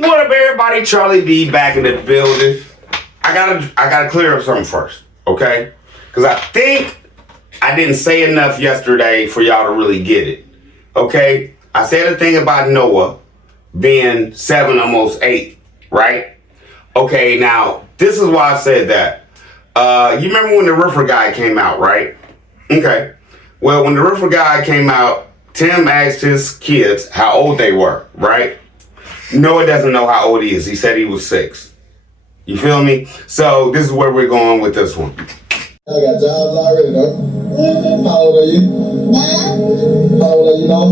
What up, everybody? Charlie B back in the building. I gotta clear up something first, okay? Because I think I didn't say enough yesterday for y'all to really get it, okay? I said a thing about Noah being 7, almost 8, right? Okay, now this is why I said that. You remember when the Roofer guy came out, right? Okay. Well, when the Roofer guy came out, Tim asked his kids how old they were, right? Noah doesn't know how old he is. He said he was 6. You feel me? So this is where we're going with this one. I got jobs already, though. How old are you? 9. How old are you now?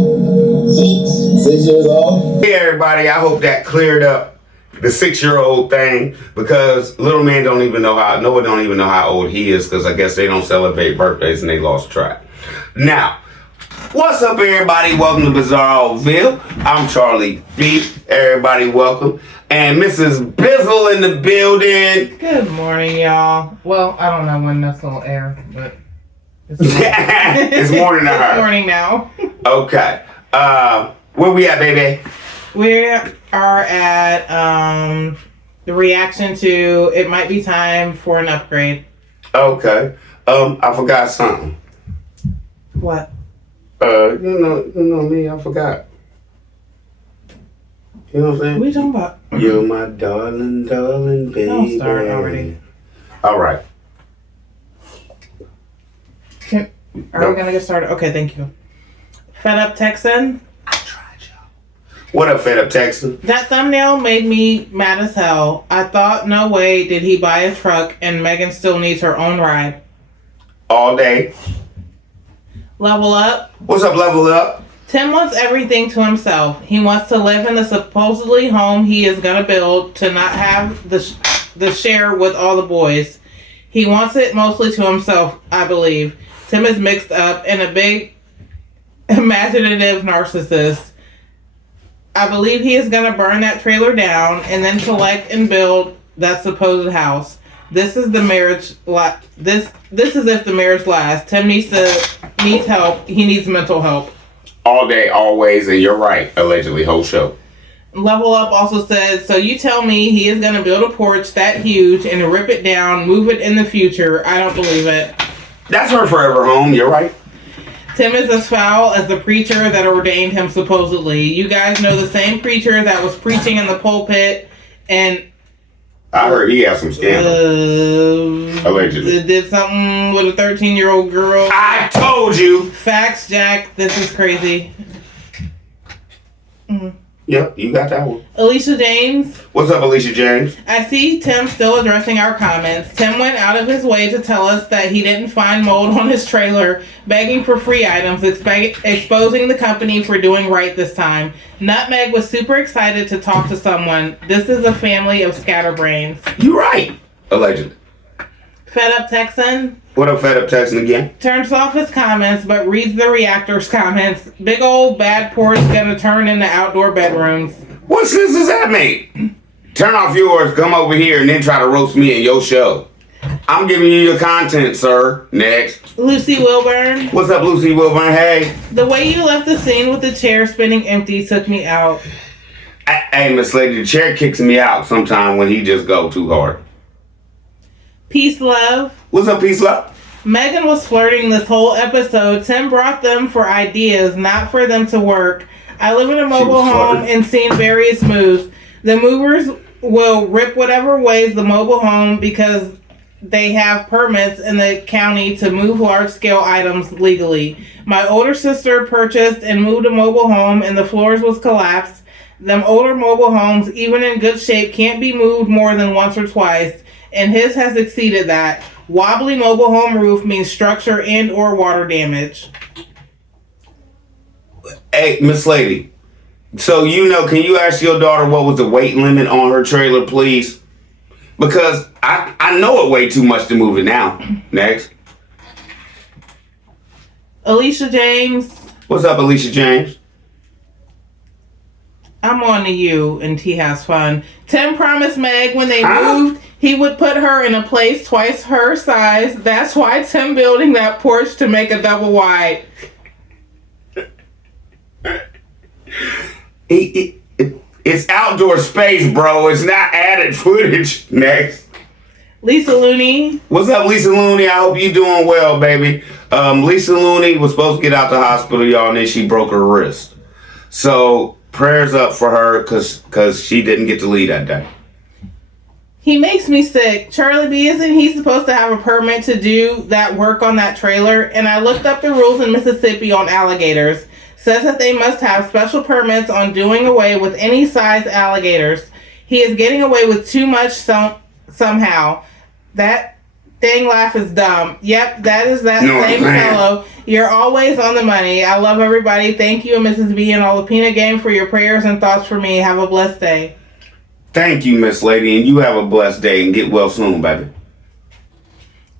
6. 6 years old. Hey everybody, I hope that cleared up the 6-year-old thing, because little man Noah don't even know how old he is, because I guess they don't celebrate birthdays and they lost track. Now, what's up, everybody? Welcome to Bizarroville. I'm Charlie B. Everybody, welcome. And Mrs. Bizzle in the building. Good morning, y'all. Well, I don't know when this will air, but it's morning to her. It's morning now. Okay. Where we at, baby? We are at the reaction to It Might Be Time for an Upgrade. Okay. I forgot something. What? You know me, I forgot. You know what I'm saying? What are you talking about? You're my darling baby. Don't start already. All right. Are we going to get started? Okay, thank you. Fed Up Texan. I tried, y'all. What up, Fed Up Texan? That thumbnail made me mad as hell. I thought, no way did he buy a truck and Megan still needs her own ride. All day. Level Up. What's up, Level Up? Tim wants everything to himself. He wants to live in the supposedly home he is going to build, to not have the share with all the boys. He wants it mostly to himself, I believe. Tim is mixed up and a big imaginative narcissist. I believe he is going to burn that trailer down and then collect and build that supposed house. This is the marriage. This is if the marriage lasts. Tim needs help. He needs mental help. All day, always, and you're right. Allegedly, whole show. Level Up also said, so you tell me he is going to build a porch that huge and rip it down, move it in the future. I don't believe it. That's her forever home. You're right. Tim is as foul as the preacher that ordained him, supposedly. You guys know the same preacher that was preaching in the pulpit and I heard he had some scandal. Allegedly. Did something with a 13-year-old girl. I told you. Facts, Jack. This is crazy. Yep, you got that one. Alicia James. What's up, Alicia James? I see Tim still addressing our comments. Tim went out of his way to tell us that he didn't find mold on his trailer, begging for free items, exposing the company for doing right this time. Nutmeg was super excited to talk to someone. This is a family of scatterbrains. You right. Allegedly. Fed Up Texan. What up, Fed Up Texan again? Turns off his comments, but reads the reactor's comments. Big old bad porch gonna turn into outdoor bedrooms. What sense does that make? Turn off yours, come over here, and then try to roast me in your show. I'm giving you your content, sir. Next. Lucy Wilburn. What's up, Lucy Wilburn? Hey. The way you left the scene with the chair spinning empty took me out. Hey, Miss Lady, the chair kicks me out sometime when he just go too hard. Peace, love. What's up, Peace, love? Megan was flirting this whole episode. Tim brought them for ideas, not for them to work. I live in a mobile home and seen various moves. The movers will rip whatever ways the mobile home because they have permits in the county to move large-scale items legally. My older sister purchased and moved a mobile home and the floors was collapsed. Them older mobile homes, even in good shape, can't be moved more than once or twice, and his has exceeded that. Wobbly mobile home roof means structure and or water damage. Hey, Miss Lady, so can you ask your daughter what was the weight limit on her trailer, please? Because I know it way too much to move it now. Next. Alicia James. What's up, Alicia James? I'm on to you, and he has fun. Tim promised Meg when they moved, he would put her in a place twice her size. That's why Tim building that porch to make a double wide. It's outdoor space, bro. It's not added footage. Next. Lisa Looney. What's up, Lisa Looney? I hope you doing well, baby. Lisa Looney was supposed to get out the hospital, y'all, and then she broke her wrist. So prayers up for her because she didn't get to leave that day. He makes me sick. Charlie B, isn't he supposed to have a permit to do that work on that trailer? And I looked up the rules in Mississippi on alligators. Says that they must have special permits on doing away with any size alligators. He is getting away with too much somehow. That dang laugh is dumb. Yep, that is that same fellow. You're always on the money. I love everybody. Thank you, Mrs. B and all the Peanut Gang, for your prayers and thoughts for me. Have a blessed day. Thank you, Miss Lady, and you have a blessed day and get well soon, baby.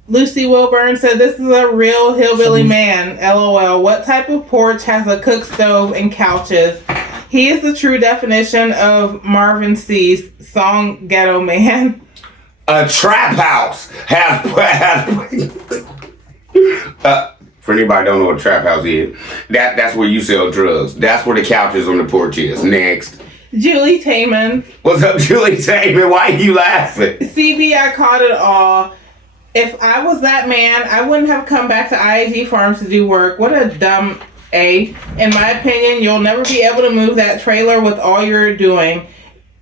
Lucy Wilburn said, this is a real hillbilly man. LOL. What type of porch has a cook stove and couches? He is the true definition of Marvin C's song Ghetto Man. A trap house has for anybody don't know what a trap house is, that's where you sell drugs. That's where the couches on the porch is. Next. Julie Taman. What's up, Julie Taman? Why are you laughing? CB, I caught it all. If I was that man, I wouldn't have come back to IAG Farms to do work. What a dumb A. In my opinion, you'll never be able to move that trailer with all you're doing.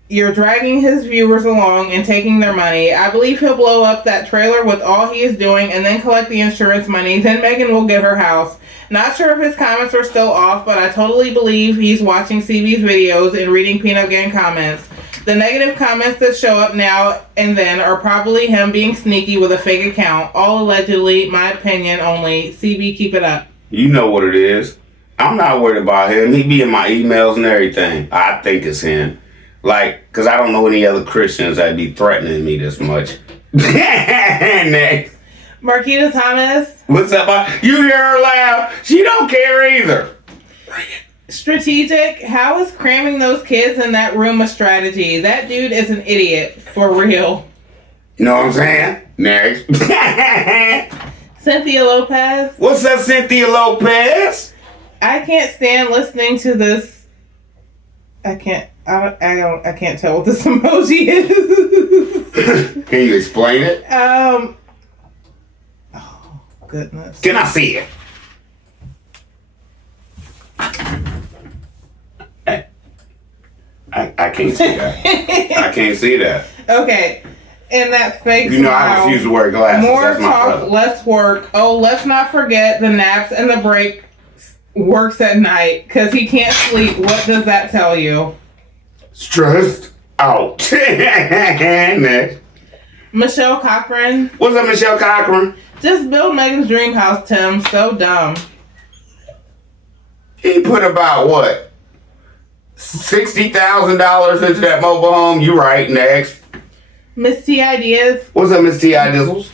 You're dragging his viewers along and taking their money. I believe he'll blow up that trailer with all he is doing and then collect the insurance money. Then Megan will get her house. Not sure if his comments are still off, but I totally believe he's watching CB's videos and reading Peanut Gang comments. The negative comments that show up now and then are probably him being sneaky with a fake account. All allegedly, my opinion only. CB, keep it up. You know what it is. I'm not worried about him. He be in my emails and everything. I think it's him. Like, because I don't know any other Christians that be threatening me this much. Next. Marquita Thomas. What's up? You hear her laugh? She don't care either. Strategic. How is cramming those kids in that room a strategy? That dude is an idiot. For real. You know what I'm saying? Next. Cynthia Lopez. What's up, Cynthia Lopez? I can't stand listening to this. I can't tell what this emoji is. Can you explain it? Oh goodness. Can I see it? I can't see that. I can't see that. Okay. And that fake You know I refuse to wear glasses. More That's my talk, brother. less work. Oh, let's not forget the naps and the break works at night because he can't sleep. What does that tell you? Stressed out. Next. Michelle Cochran. What's up, Michelle Cochran? Just build Megan's dream house, Tim. So dumb. He put about what? $60,000 into that mobile home. You right. Next. Miss T Ideas. What's up, Miss T.I. Dizzles?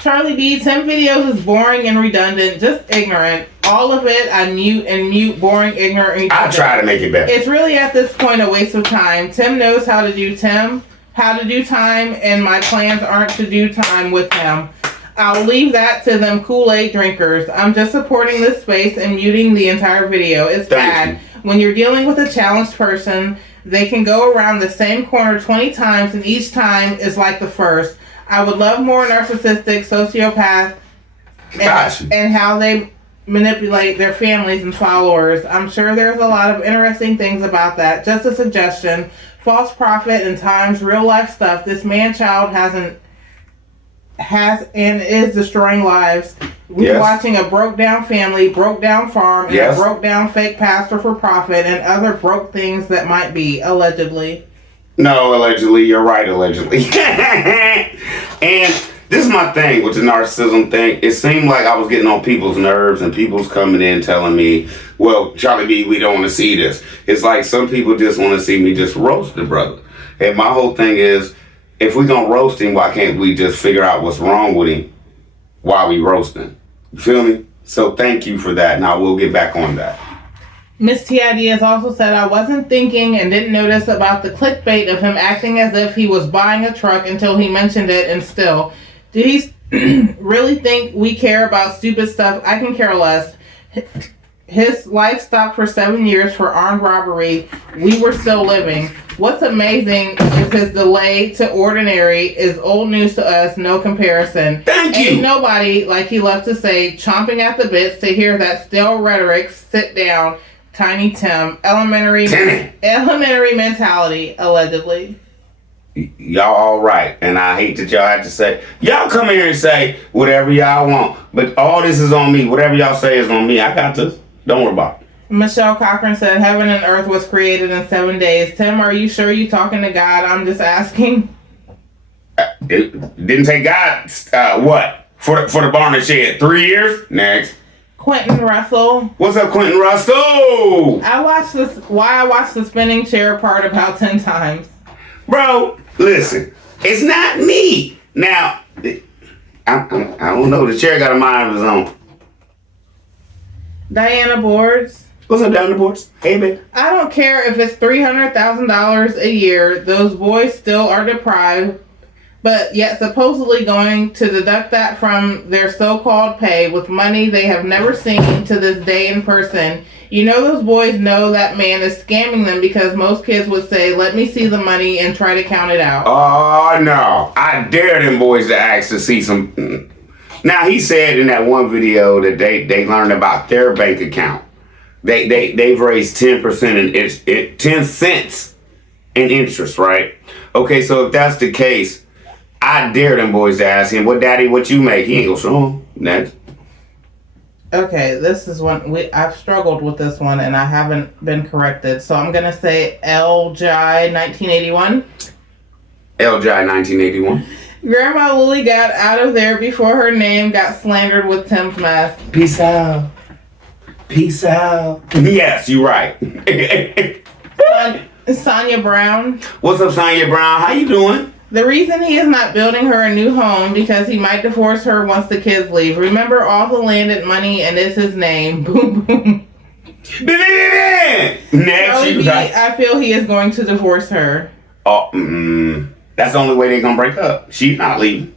Charlie B. 10 videos is boring and redundant. Just ignorant. All of it I mute, boring, ignorant, and I try to make it better. It's really at this point a waste of time. Tim knows how to do time, and my plans aren't to do time with him. I'll leave that to them Kool-Aid drinkers. I'm just supporting this space and muting the entire video. It's bad. When you're dealing with a challenged person, they can go around the same corner 20 times, and each time is like the first. I would love more narcissistic sociopath and how they manipulate their families and followers. I'm sure there's a lot of interesting things about that. Just a suggestion. False prophet and times real life stuff. This man-child has and is destroying lives. We're watching a broke down family, broke down farm, and a broke down fake pastor for profit and other broke things that might be, allegedly. No, allegedly. You're right, allegedly. And this is my thing with the narcissism thing. It seemed like I was getting on people's nerves and people's coming in telling me, well, Charlie B, we don't want to see this. It's like some people just want to see me just roast the brother. And my whole thing is, if we're going to roast him, why can't we just figure out what's wrong with him while we roasting? You feel me? So thank you for that. Now we'll get back on that. Miss T.I.D. has also said, I wasn't thinking and didn't notice about the clickbait of him acting as if he was buying a truck until he mentioned it, and still. Do he really think we care about stupid stuff? I can care less. His life stopped for 7 years for armed robbery. We were still living. What's amazing is his delay to ordinary is old news to us, no comparison. Thank you. Ain't nobody, like he loved to say, chomping at the bits to hear that stale rhetoric. Sit down, Tiny Tim. Elementary mentality, allegedly. Y'all all right, and I hate that y'all have to say, y'all come here and say whatever y'all want, but all this is on me. Whatever y'all say is on me. I got this. Don't worry about it. Michelle Cochran said, heaven and earth was created in 7 days. Tim, are you sure you talking to God? I'm just asking. It didn't take God, what? For the barn and shed. 3 years? Next. Quentin Russell. What's up, Quentin Russell? I watched the spinning chair part about 10 times. Bro, listen. It's not me. Now, I don't know. The chair got a mind of his own. Diana Boards. What's up, Diana Boards? Hey, babe. I don't care if it's $300,000 a year. Those boys still are deprived, but yet supposedly going to deduct that from their so-called pay with money they have never seen to this day in person. You know those boys know that man is scamming them because most kids would say, let me see the money and try to count it out. Oh, no. I dare them boys to ask to see some... Now, he said in that one video that they learned about their bank account. They've raised 10% in 10 cents in interest, right? Okay, so if that's the case, I dare them boys to ask him, what you make? He ain't gonna show them. Next. Okay, this is one I've struggled with this one and I haven't been corrected. So I'm gonna say LJ 1981. LJ 1981. Grandma Lily got out of there before her name got slandered with Tim's mess. Peace out. Peace out. Yes, you're right. Sonia Brown. What's up, Sonia Brown? How you doing? The reason he is not building her a new home because he might divorce her once the kids leave. Remember all the land and money and it's his name. Boom, boom. Next, you right. I feel he is going to divorce her. Oh, that's the only way they're gonna break up. She's not leaving.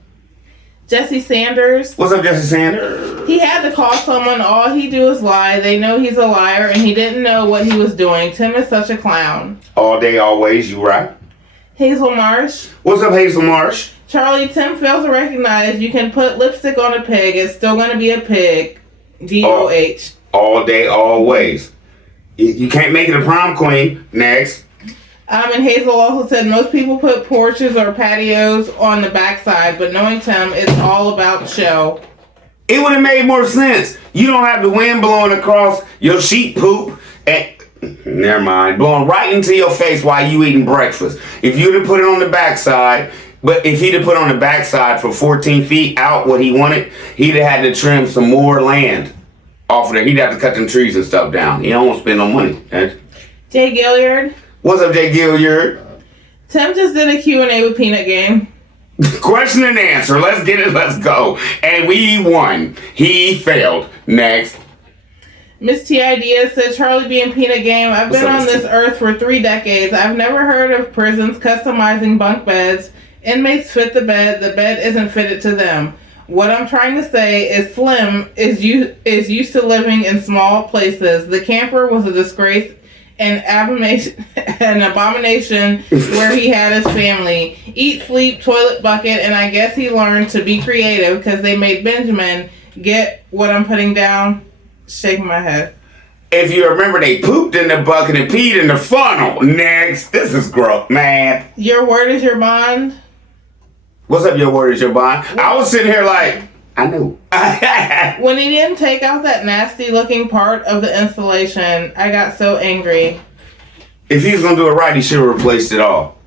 Jesse Sanders. What's up, Jesse Sanders? He had to call someone. All he do is lie. They know he's a liar and he didn't know what he was doing. Tim is such a clown. All day, always, you right. Hazel Marsh. What's up, Hazel Marsh? Charlie, Tim fails to recognize you can put lipstick on a pig. It's still going to be a pig. DOH. All day, always. You can't make it a prom queen. Next. And Hazel also said most people put porches or patios on the backside, but knowing Tim, it's all about show. It would have made more sense. You don't have the wind blowing across your sheep poop and never mind, blowing right into your face while you eating breakfast. If you'd have put it on the backside, but if he'd have put it on the backside for 14 feet out what he wanted, he'd have had to trim some more land off of there. He'd have to cut them trees and stuff down. He don't want to spend no money. Jay Gilliard. What's up, Jay Gilliard? Tim just did a Q&A with Peanut Game. Question and answer. Let's get it. Let's go. And we won. He failed. Next. Miss T. Idea said, Charlie B. and Peanut Game, I've been on this earth for 3 decades. I've never heard of prisons customizing bunk beds. Inmates fit the bed isn't fitted to them. What I'm trying to say is Slim is used to living in small places. The camper was a disgrace and an abomination where he had his family. Eat, sleep, toilet bucket, and I guess he learned to be creative because they made Benjamin get what I'm putting down. Shaking my head. If you remember, they pooped in the bucket and peed in the funnel. Next. This is gross, man. Your word is your bond. What's up, your word is your bond? I was sitting here like, I knew. When he didn't take out that nasty looking part of the installation, I got so angry. If he was going to do it right, he should have replaced it all.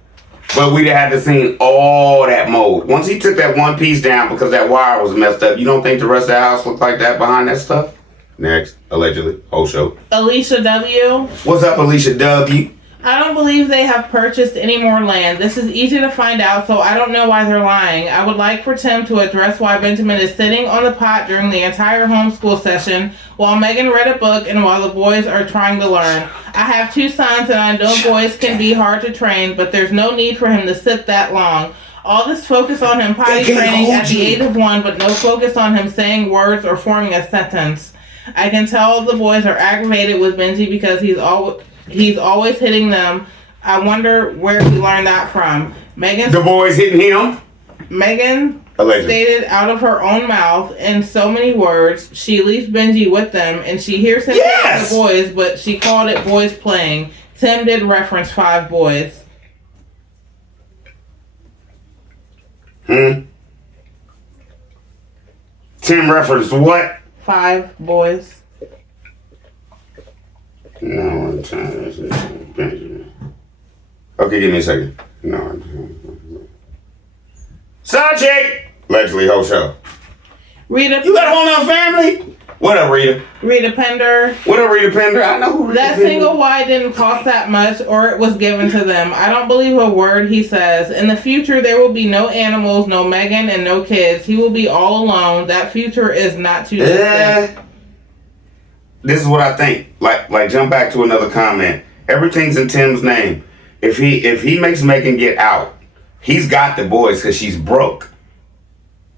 But we'd have had to see all that mold. Once he took that one piece down because that wire was messed up, you don't think the rest of the house looked like that behind that stuff? Next, allegedly, whole show. Alicia W. What's up, Alicia W? I don't believe they have purchased any more land. This is easy to find out, so I don't know why they're lying. I would like for Tim to address why Benjamin is sitting on the pot during the entire homeschool session while Megan read a book and while the boys are trying to learn. I have 2 sons and I know boys can be hard to train, but there's no need for him to sit that long. All this focus on him potty training at the age of 1, but no focus on him saying words or forming a sentence. I can tell the boys are aggravated with Benji because he's always hitting them. I wonder where he learned that from. The boys hitting him? Megan Allegedly. stated out of her own mouth in so many words she leaves Benji with them and she hears him Yes! the boys, but she called it boys playing. Tim did reference 5 boys. Tim referenced what? 5 boys. No, I'm trying to. Okay, give me a second. No. Side chick! Allegedly, whole show. Rita. You got a whole nother family? What up, Rita? Rita Pender. What up, Rita Pender? I know who Rita That Pender is. single Y didn't cost that much or it was given to them. I don't believe a word he says. In the future, there will be no animals, no Megan, and no kids. He will be all alone. That future is not too distant. This is what I think. Like jump back to another comment. Everything's in Tim's name. If he makes Megan get out, he's got the boys because she's broke.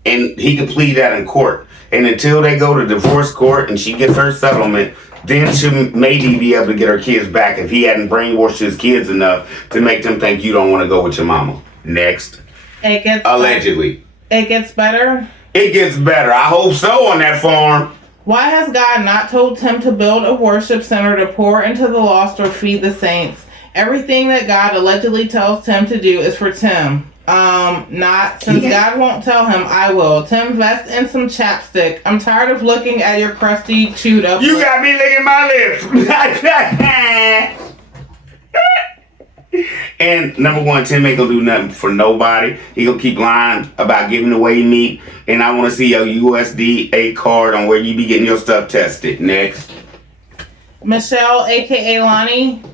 And he can plead that in court. And until they go to divorce court and she gets her settlement, then she'll maybe be able to get her kids back if he hadn't brainwashed his kids enough to make them think you don't want to go with your mama. Next. It gets Allegedly. It gets better. It gets better. I hope so on that farm. Why has God not told Tim to build a worship center to pour into the lost or feed the saints? Everything that God allegedly tells Tim to do is for Tim. Not since God won't tell him, I will. Tim, vest in some chapstick. I'm tired of looking at your crusty, chewed up You lips. got me licking my lips. And number one, Tim ain't gonna do nothing for nobody. He gonna keep lying about giving away meat. And I want to see your USDA card on where you be getting your stuff tested. Next. Michelle, a.k.a. Lonnie.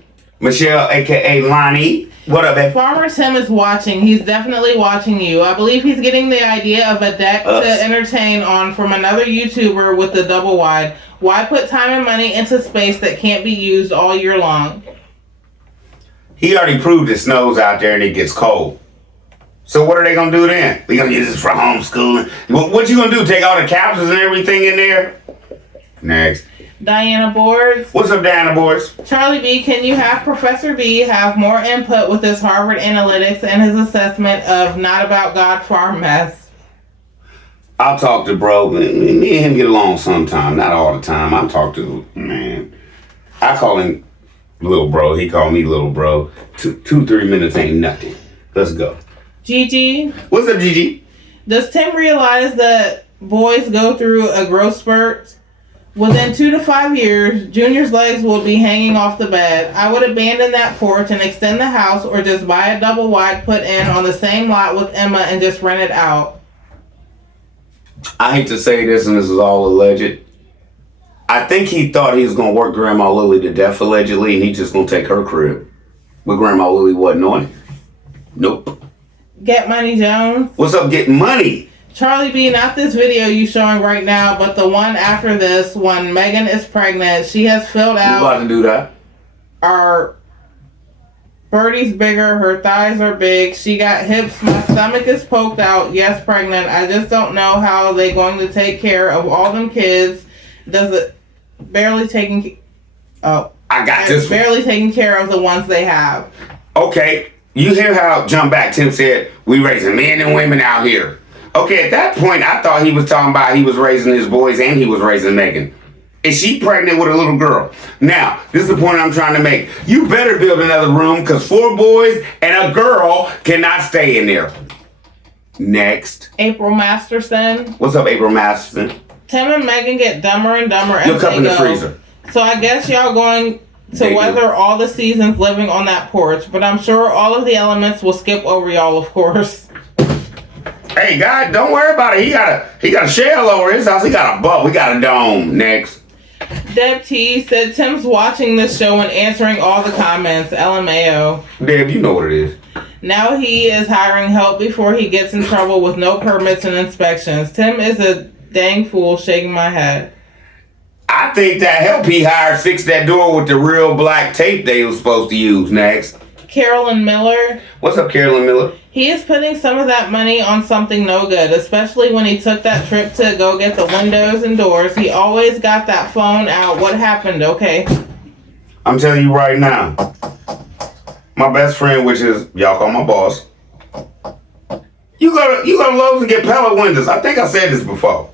Michelle, a.k.a. Lonnie. What up, babe? Farmer Tim is watching. He's definitely watching you. I believe he's getting the idea of a deck to entertain on from another YouTuber with the double wide. Why put time and money into space that can't be used all year long? He already proved it snows out there and it gets cold. So what are they going to do then? We going to use this for homeschooling. What you going to do? Take all the capsules and everything in there? Next. Diana Boards. What's up, Diana Boards? Charlie B, can you have Professor B have more input with his Harvard analytics and his assessment of Not About God farm mess? I'll talk to bro. Me and him get along sometime. Not all the time. I talk to, man. I call him little bro. He called me little bro. 2-3 minutes ain't nothing. Let's go. Gigi. What's up, Gigi? Does Tim realize that boys go through a growth spurt? Within 2 to 5 years, Junior's legs will be hanging off the bed. I would abandon that porch and extend the house or just buy a double wide put in on the same lot with Emma and just rent it out. I hate to say this, and this is all alleged. I think he thought he was going to work Grandma Lily to death, allegedly, and he's just going to take her crib. But Grandma Lily wasn't on it. Nope. Get Money Jones. What's up, getting money? Charlie B, not this video you showing right now, but the one after this, when Megan is pregnant. She has filled You out about to do that? our Birdie's bigger, her thighs are big, she got hips, my stomach is poked out, yes, pregnant. I just don't know how they going to take care of all them kids. Does it barely taking I got this one. barely taking care of the ones they have. Okay, you hear how jump back Tim said we raising men and women out here. Okay, at that point I thought he was talking about he was raising his boys and he was raising Megan. Is she pregnant with a little girl? Now, this is the point I'm trying to make. You better build another room because 4 boys and a girl cannot stay in there. Next. April Masterson. What's up, April Masterson? Tim and Megan get dumber and dumber as Your cup they in the go. freezer. So I guess y'all going to They do. weather all the seasons living on that porch, but I'm sure all of the elements will skip over y'all, of course. Hey, God, don't worry about it. He got a shell over his house. He got a bubble. We got a dome. Next. Deb T said Tim's watching this show and answering all the comments. LMAO. Deb, you know what it is. Now he is hiring help before he gets in trouble with no permits and inspections. Tim is a dang fool, shaking my head. I think that help he hired fixed that door with the real black tape they was supposed to use. Next. Carolyn Miller. What's up, Carolyn Miller? He is putting some of that money on something no good, especially when he took that trip to go get the windows and doors. He always got that phone out. What happened, okay? I'm telling you right now, my best friend, which is, y'all call my boss, you go to Lowe's and get pellet windows. I think I said this before.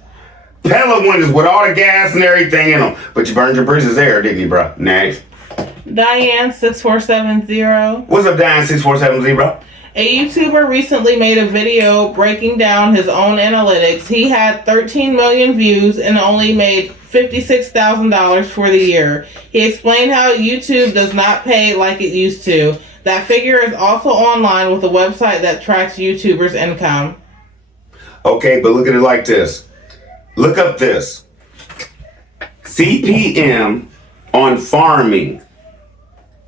Pellet windows with all the gas and everything in them. But you burned your bridges there, didn't you, bro? Next. Diane6470. What's up, Diane6470, bro? A YouTuber recently made a video breaking down his own analytics. He had 13 million views and only made $56,000 for the year. He explained how YouTube does not pay like it used to. That figure is also online with a website that tracks YouTubers' income. Okay, but look at it like this. Look up this. CPM on farming.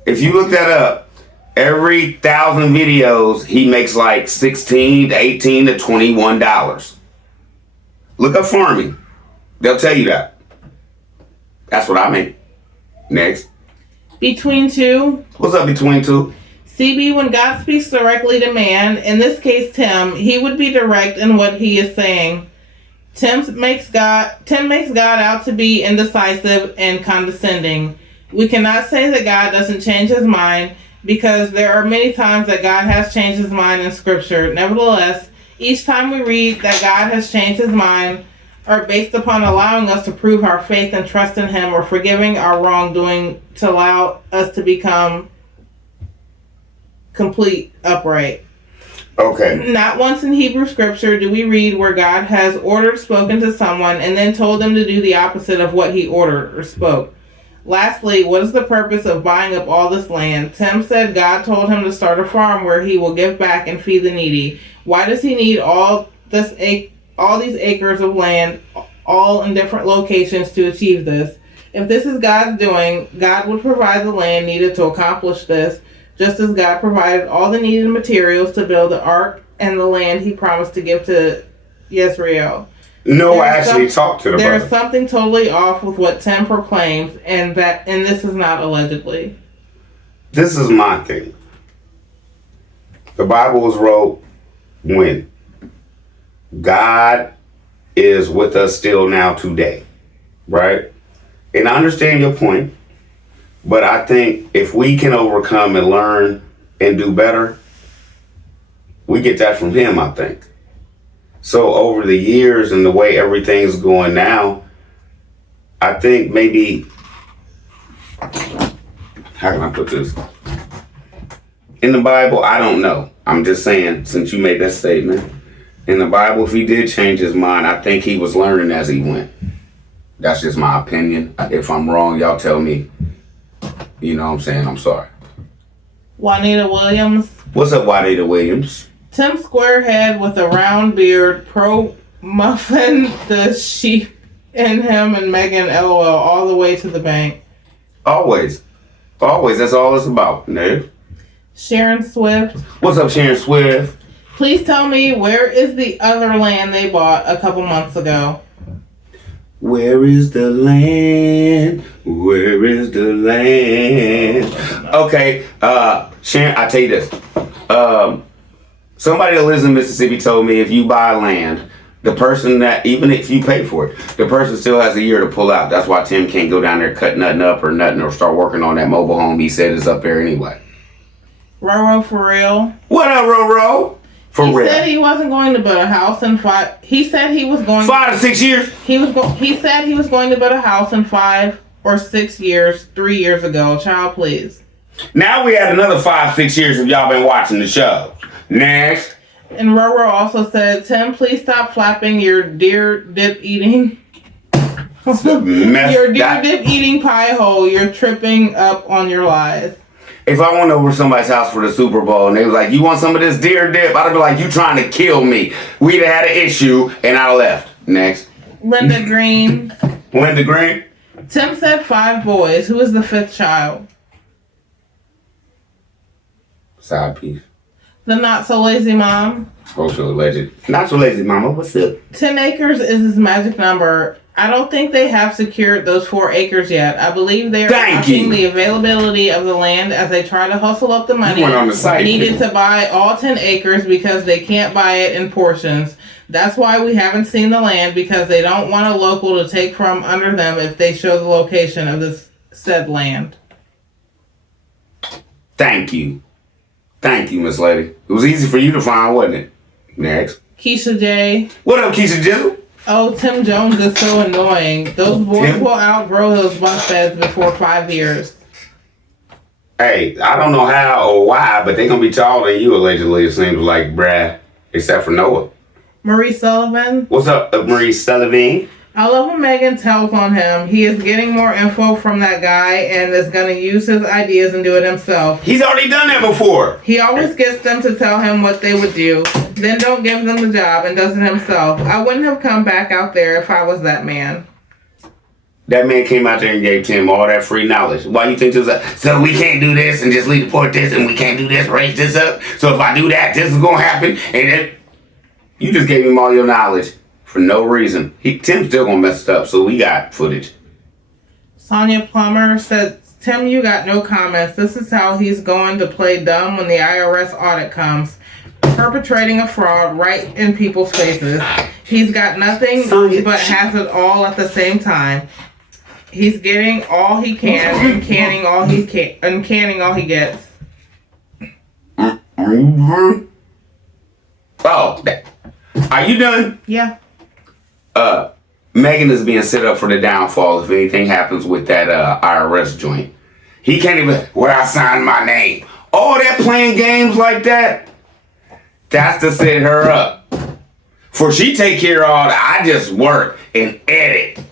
If you look that up, every 1,000 videos, he makes like $16 to $18 to $21. Look up farming. They'll tell you that. That's what I make. Next. Between two. What's up, Between Two? CB, when God speaks directly to man, in this case Tim, he would be direct in what he is saying. Tim makes God out to be indecisive and condescending. We cannot say that God doesn't change his mind, because there are many times that God has changed his mind in Scripture. Nevertheless, each time we read that God has changed his mind are based upon allowing us to prove our faith and trust in him, or forgiving our wrongdoing to allow us to become complete, upright. Okay. Not once in Hebrew Scripture do we read where God has spoken to someone, and then told them to do the opposite of what he ordered or spoke. Lastly, what is the purpose of buying up all this land? Tim said God told him to start a farm where he will give back and feed the needy. Why does he need all these acres of land, all in different locations, to achieve this? If this is God's doing, God would provide the land needed to accomplish this, just as God provided all the needed materials to build the ark and the land he promised to give to Yisrael. I actually talked to the brother. There's something totally off with what Tim proclaims, and this is not allegedly. This is my thing. The Bible was wrote when? God is with us still now today, right? And I understand your point, but I think if we can overcome and learn and do better, we get that from him, I think. So over the years and the way everything's going now, I think maybe, how can I put this? In the Bible, I don't know. I'm just saying, since you made that statement, in the Bible, if he did change his mind, I think he was learning as he went. That's just my opinion. If I'm wrong, y'all tell me. You know what I'm saying? I'm sorry. Juanita Williams. What's up, Juanita Williams? Tim Squarehead with a round beard, pro-muffin the sheep in him and Megan, LOL, all the way to the bank. Always. Always. That's all it's about, Nate. Sharon Swift. What's up, Sharon Swift? Please tell me, where is the other land they bought a couple months ago? Where is the land? Where is the land? Okay, Sharon, I tell you this. Somebody that lives in Mississippi told me if you buy land, the person that, even if you pay for it, the person still has a year to pull out. That's why Tim can't go down there, cut nothing up or nothing, or start working on that mobile home he said is up there anyway. Roro for real. What up, Roro? For real. He said he wasn't going to build a house in 5. He said he was going 5 to 6 years. He said he was going to build a house in 5 or 6 years, 3 years ago. Child, please. Now we had another 5, 6 years if y'all been watching the show. Next. And Roro also said, Tim, please stop flapping your deer dip eating. Your deer dip eating pie hole. You're tripping up on your lies. If I went over to somebody's house for the Super Bowl and they was like, you want some of this deer dip? I'd be like, you trying to kill me. We'd have had an issue and I'd have left. Next. Linda Green. Linda Green. Tim said 5 boys. Who is the 5th child? Side piece. The not so lazy mom. Oh, so legend. Not so lazy, mama. What's up? 10 acres is his magic number. I don't think they have secured those 4 acres yet. I believe they are watching the availability of the land as they try to hustle up the money on the site, needed to buy all 10 acres because they can't buy it in portions. That's why we haven't seen the land, because they don't want a local to take from under them if they show the location of this said land. Thank you. Thank you, Miss Lady. It was easy for you to find, wasn't it? Next. Keisha J. What up, Keisha Jizzle? Oh, Tim Jones is so annoying. Those boys will outgrow those bunk beds before 5 years. Hey, I don't know how or why, but they gonna be taller than you, allegedly, it seems like, bruh. Except for Noah. Marie Sullivan. What's up, Marie Sullivan? I love when Megan tells on him. He is getting more info from that guy and is going to use his ideas and do it himself. He's already done that before. He always gets them to tell him what they would do, then don't give them the job and does it himself. I wouldn't have come back out there if I was that man. That man came out there and gave Tim all that free knowledge. Why you think this is so we can't do this and just leave the port this and we can't do this, raise this up. So if I do that, this is going to happen. And then you just gave him all your knowledge. For no reason. Tim's still gonna mess it up, so we got footage. Sonia Plummer said, Tim, you got no comments. This is how he's going to play dumb when the IRS audit comes. Perpetrating a fraud right in people's faces. He's got nothing but has it all at the same time. He's getting all he can and canning all he gets. Oh, are you done? Yeah. Megan is being set up for the downfall if anything happens with that IRS joint. He can't even, where I signed my name. All that playing games like that, that's to set her up. For she take care of all that, I just work and edit.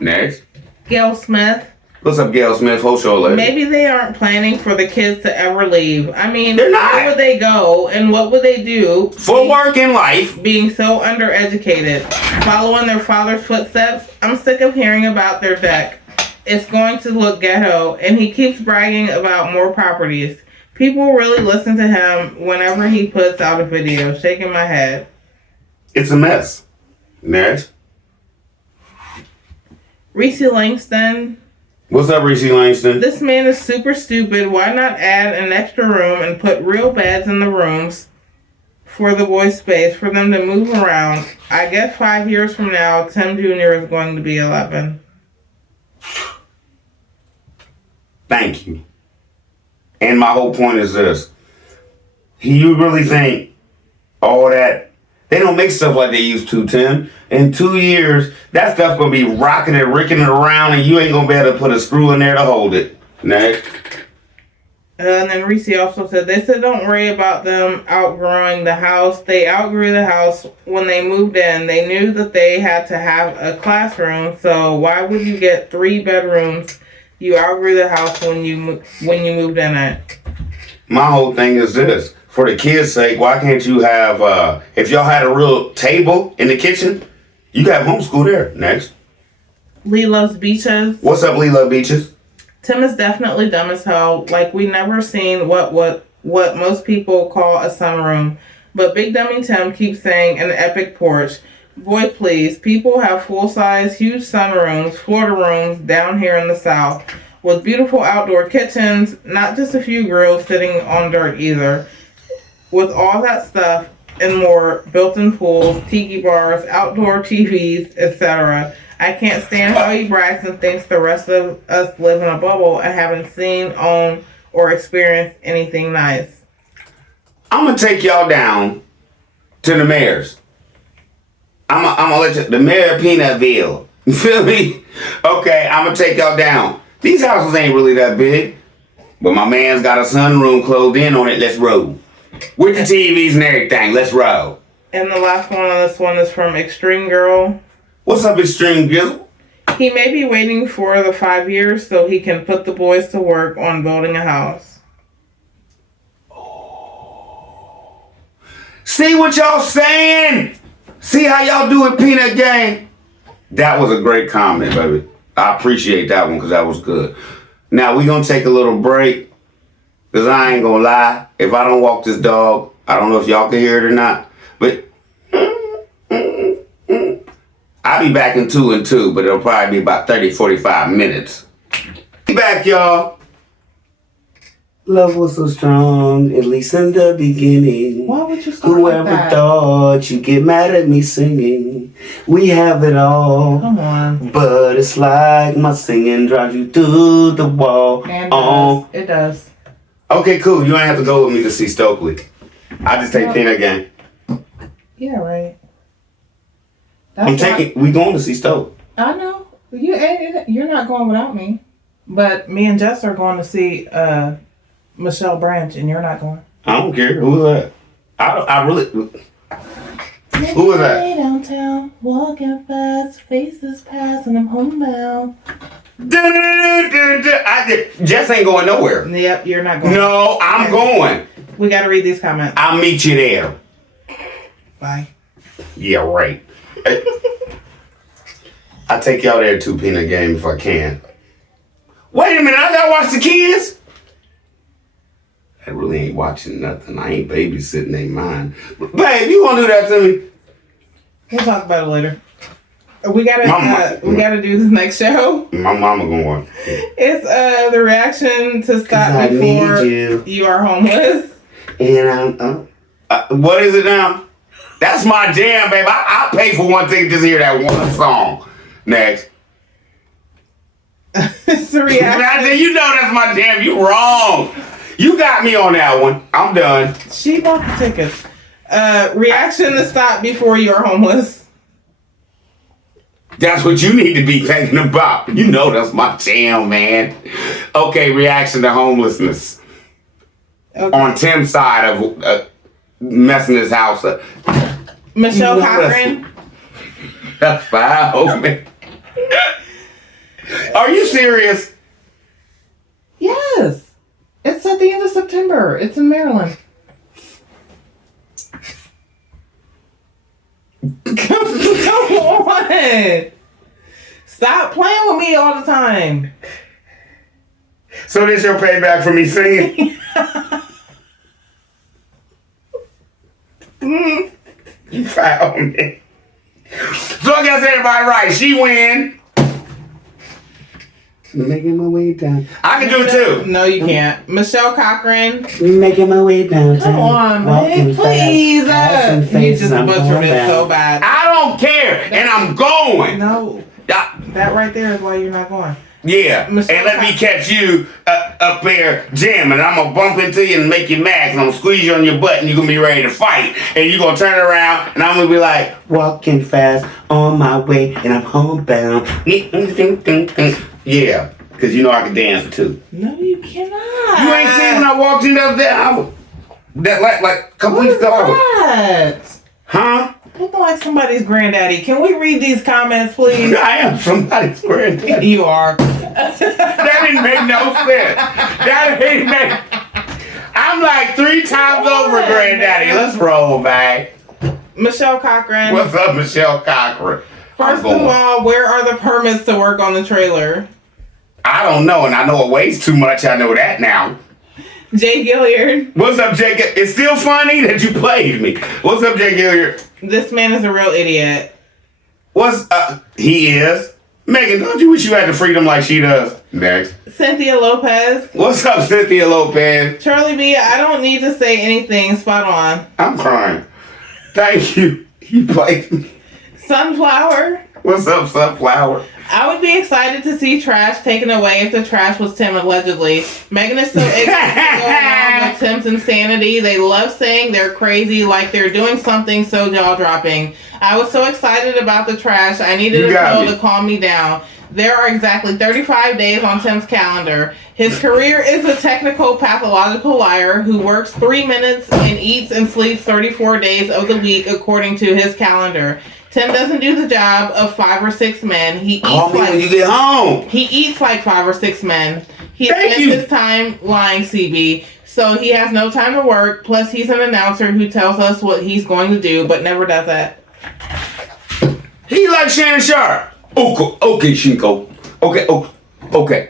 Next. Gail Smith. What's up, Gail Smith? Whole show lady. Maybe they aren't planning for the kids to ever leave. I mean, they're not. Where would they go and what would they do? For work in life. Being so undereducated. Following their father's footsteps. I'm sick of hearing about their deck. It's going to look ghetto, and he keeps bragging about more properties. People really listen to him whenever he puts out a video. Shaking my head. It's a mess. Next. Reese Langston. What's up, Reese Langston? This man is super stupid. Why not add an extra room and put real beds in the rooms for the boys' space for them to move around? I guess 5 years from now, Tim Jr. is going to be 11. Thank you. And my whole point is this. You really think all that, they don't make stuff like they used to, Tim. In 2 years, that stuff gonna be rocking and ricking it around and you ain't gonna be able to put a screw in there to hold it. Next. And then Reese also said, they said don't worry about them outgrowing the house. They outgrew the house when they moved in. They knew that they had to have a classroom, so why would you get 3 bedrooms? You outgrew the house when you moved in it. My whole thing is this. For the kids' sake, why can't you have, if y'all had a real table in the kitchen, you could have homeschool there. Next. Lee Loves Beaches. What's up, Lee Love Beaches? Tim is definitely dumb as hell. Like, we never seen what most people call a sunroom. But Big Dummy Tim keeps saying an epic porch. Boy, please. People have full-size, huge sunrooms, Florida rooms down here in the South. With beautiful outdoor kitchens, not just a few grills sitting on dirt either. With all that stuff and more, built-in pools, tiki bars, outdoor TVs, etc. I can't stand how he brags and thinks the rest of us live in a bubble and haven't seen, owned, or experienced anything nice. I'm going to take y'all down to the mayor's. I'm going to let you, the mayor of Peanutville. You feel me? Okay, I'm going to take y'all down. These houses ain't really that big. But my man's got a sunroom closed in on it. Let's roll. With the TVs and everything. Let's roll. And the last one on this one is from Extreme Girl. What's up, Extreme Girl? He may be waiting for the 5 years so he can put the boys to work on building a house. Oh. See what y'all saying? See how y'all do it, Peanut Gang? That was a great comment, baby. I appreciate that one because that was good. Now, we're going to take a little break. Because I ain't gonna lie. If I don't walk this dog, I don't know if y'all can hear it or not. But I'll be back in 2 and 2, but it'll probably be about 30, 45 minutes. Be back, y'all. Love was so strong, at least in the beginning. Why would you start Whoever like that? thought you'd get mad at me singing? We have it all. Come on. But it's like my singing drives you through the wall. And it does. Okay, cool. You ain't have to go with me to see Stokely. I just take Tina again. Yeah, right. We going to see Stoke. I know. You're not going without me. But me and Jess are going to see Michelle Branch, and you're not going. I don't care. Who is that? I really... Who is that? Downtown, walking fast, faces pass, and I'm homebound. Jess ain't going nowhere. Yep, you're not going. No, I'm going. We got to read these comments. I'll meet you there. Bye. Yeah, right. I'll take y'all there to Peanut Game if I can. Wait a minute, I gotta watch the kids? I really ain't watching nothing. I ain't babysitting they mind. Babe, you gonna do that to me? We'll talk about it later. We gotta do this next show. My mama gonna watch. It's the reaction to Stop Before You Are Homeless. And what is it now? That's my jam, babe. I'll pay for one thing just to hear that one song. Next. It's the reaction. You know that's my jam. You wrong. You got me on that one. I'm done. She bought the tickets. Reaction to Stop Before You Are Homeless. That's what you need to be thinking about. You know that's my jam, man. Okay, reaction to homelessness. Okay. On Tim's side of messing his house up. Michelle Cochran. That's foul, man. Are you serious? Yes. It's at the end of September. It's in Maryland. Come on. Stop playing with me all the time. So this your payback for me singing? You foul me. So I guess everybody right. She win. Making my way down. I can do it too. No, you can't. Michelle Cochran. Making my way down. Come on, babe. Please. You just butchered it so bad. I don't care. And I'm going. No. That right there is why you're not going. Yeah. Michelle and let me catch you up there jamming. I'm going to bump into you and make you mad. And I'm going to squeeze you on your butt and you're going to be ready to fight. And you're going to turn around and I'm going to be like, walking fast on my way and I'm homebound. Yeah, because you know I can dance too. No, you cannot. You ain't seen when I walked in the other day? Like a couple weeks ago. Huh? Looking like somebody's granddaddy. Can we read these comments, please? I am somebody's granddaddy. You are. That didn't make no sense. That didn't make... I'm like 3 times over granddaddy. Let's roll, man. Michelle Cochran. What's up, Michelle Cochran? First of all, where are the permits to work on the trailer? I don't know, and I know it weighs too much. I know that now. Jay Gilliard. What's up, Jay? It's still funny that you played me. What's up, Jay Gilliard? This man is a real idiot. What's he is. Megan, don't you wish you had the freedom like she does? Next. Cynthia Lopez. What's up, Cynthia Lopez? Charlie B, I don't need to say anything. Spot on. I'm crying. Thank you. You played me. Sunflower. What's up, Sunflower? I would be excited to see trash taken away if the trash was Tim, allegedly. Megan is so ignorant to go along with Tim's insanity. They love saying they're crazy like they're doing something so jaw-dropping. I was so excited about the trash, I needed a pill to calm me down. There are exactly 35 days on Tim's calendar. His career is a technical, pathological liar who works 3 minutes and eats and sleeps 34 days of the week according to his calendar. Tim doesn't do the job of 5 or 6 men. He eats Call me when you get home. He eats like 5 or 6 men. He spends his time lying, CB. So he has no time to work. Plus, he's an announcer who tells us what he's going to do, but never does that. He like Shannon Sharp. Okay, Shinko. Okay.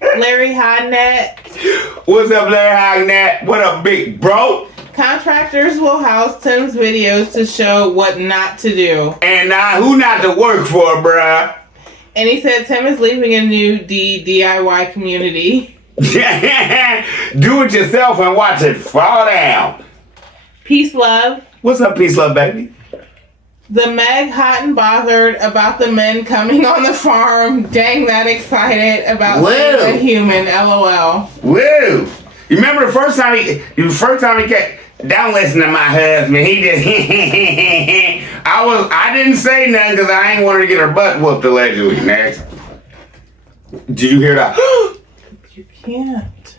Larry Hodnett. What's up, Larry Hodnett? What up, big bro? Contractors will house Tim's videos to show what not to do. And who not to work for, bruh? And he said Tim is leaving a new DIY community. Do it yourself and watch it fall down. Peace, love. What's up, peace, love, baby? The Meg hot and bothered about the men coming on the farm. Dang, that excited about seeing a human. LOL. Woo! You remember the first time he came? Don't listen to my husband. He just I didn't say nothing because I ain't want her to get her butt whooped allegedly. Next. Did you hear that? You can't.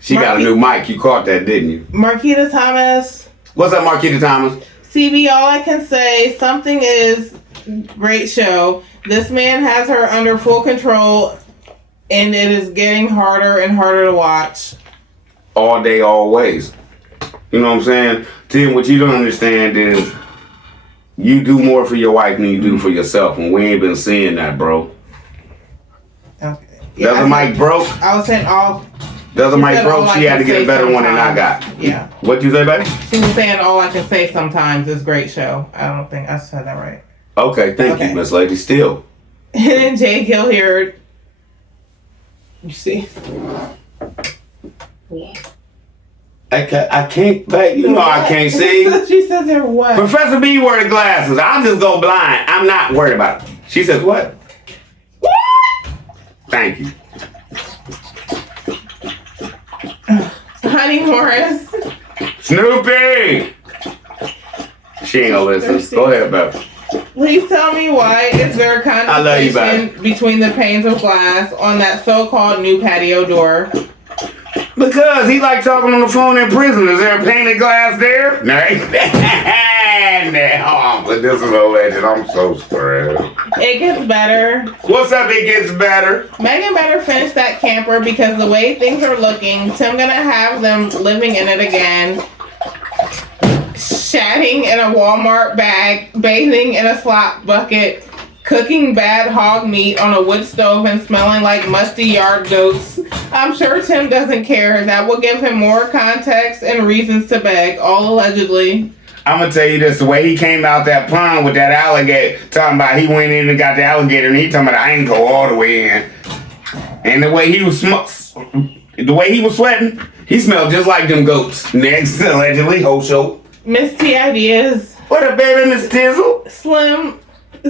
She got a new mic. You caught that, didn't you? Marquita Thomas. What's up, Marquita Thomas? CB, all I can say, something is great show. This man has her under full control, and it is getting harder and harder to watch. All day, always. You know what I'm saying? Tim, what you don't understand is you do more for your wife than you do for yourself, and we ain't been seeing that, bro. Okay. Yeah, Doesn't Mike broke? I was saying all. Doesn't Mike broke? She had to get a better one than I got. Yeah. What'd you say, baby? She was saying all I can say sometimes is great show. I don't think I said that right. Okay, thank you, Miss Lady. Still. And then Jay Gill here. You see? I can't, babe. You know I can't see. She said they're what? Professor B wear the glasses. I'll just go blind. I'm not worried about it. She says what? What? Thank you. Honey Morris. Snoopy! She ain't gonna listen. Go ahead, Beth. Please tell me why is there a conversation between the panes of glass on that so-called new patio door? Because he like talking on the phone in prison. Is there a painted glass there? No. But this is a legend. I'm so scared. It gets better. What's up? It gets better. Megan better finish that camper because the way things are looking, Tim gonna have them living in it again. Shatting in a Walmart bag, bathing in a slop bucket, cooking bad hog meat on a wood stove and smelling like musty yard goats. I'm sure Tim doesn't care. That will give him more context and reasons to beg, all allegedly. I'm gonna tell you this, the way he came out that pond with that alligator, talking about he went in and got the alligator and he talking about I ain't go all the way in. And the way he was sweating, he smelled just like them goats. Next, allegedly, whole show. Miss T Ideas. What up, baby, Miss Tizzle? Slim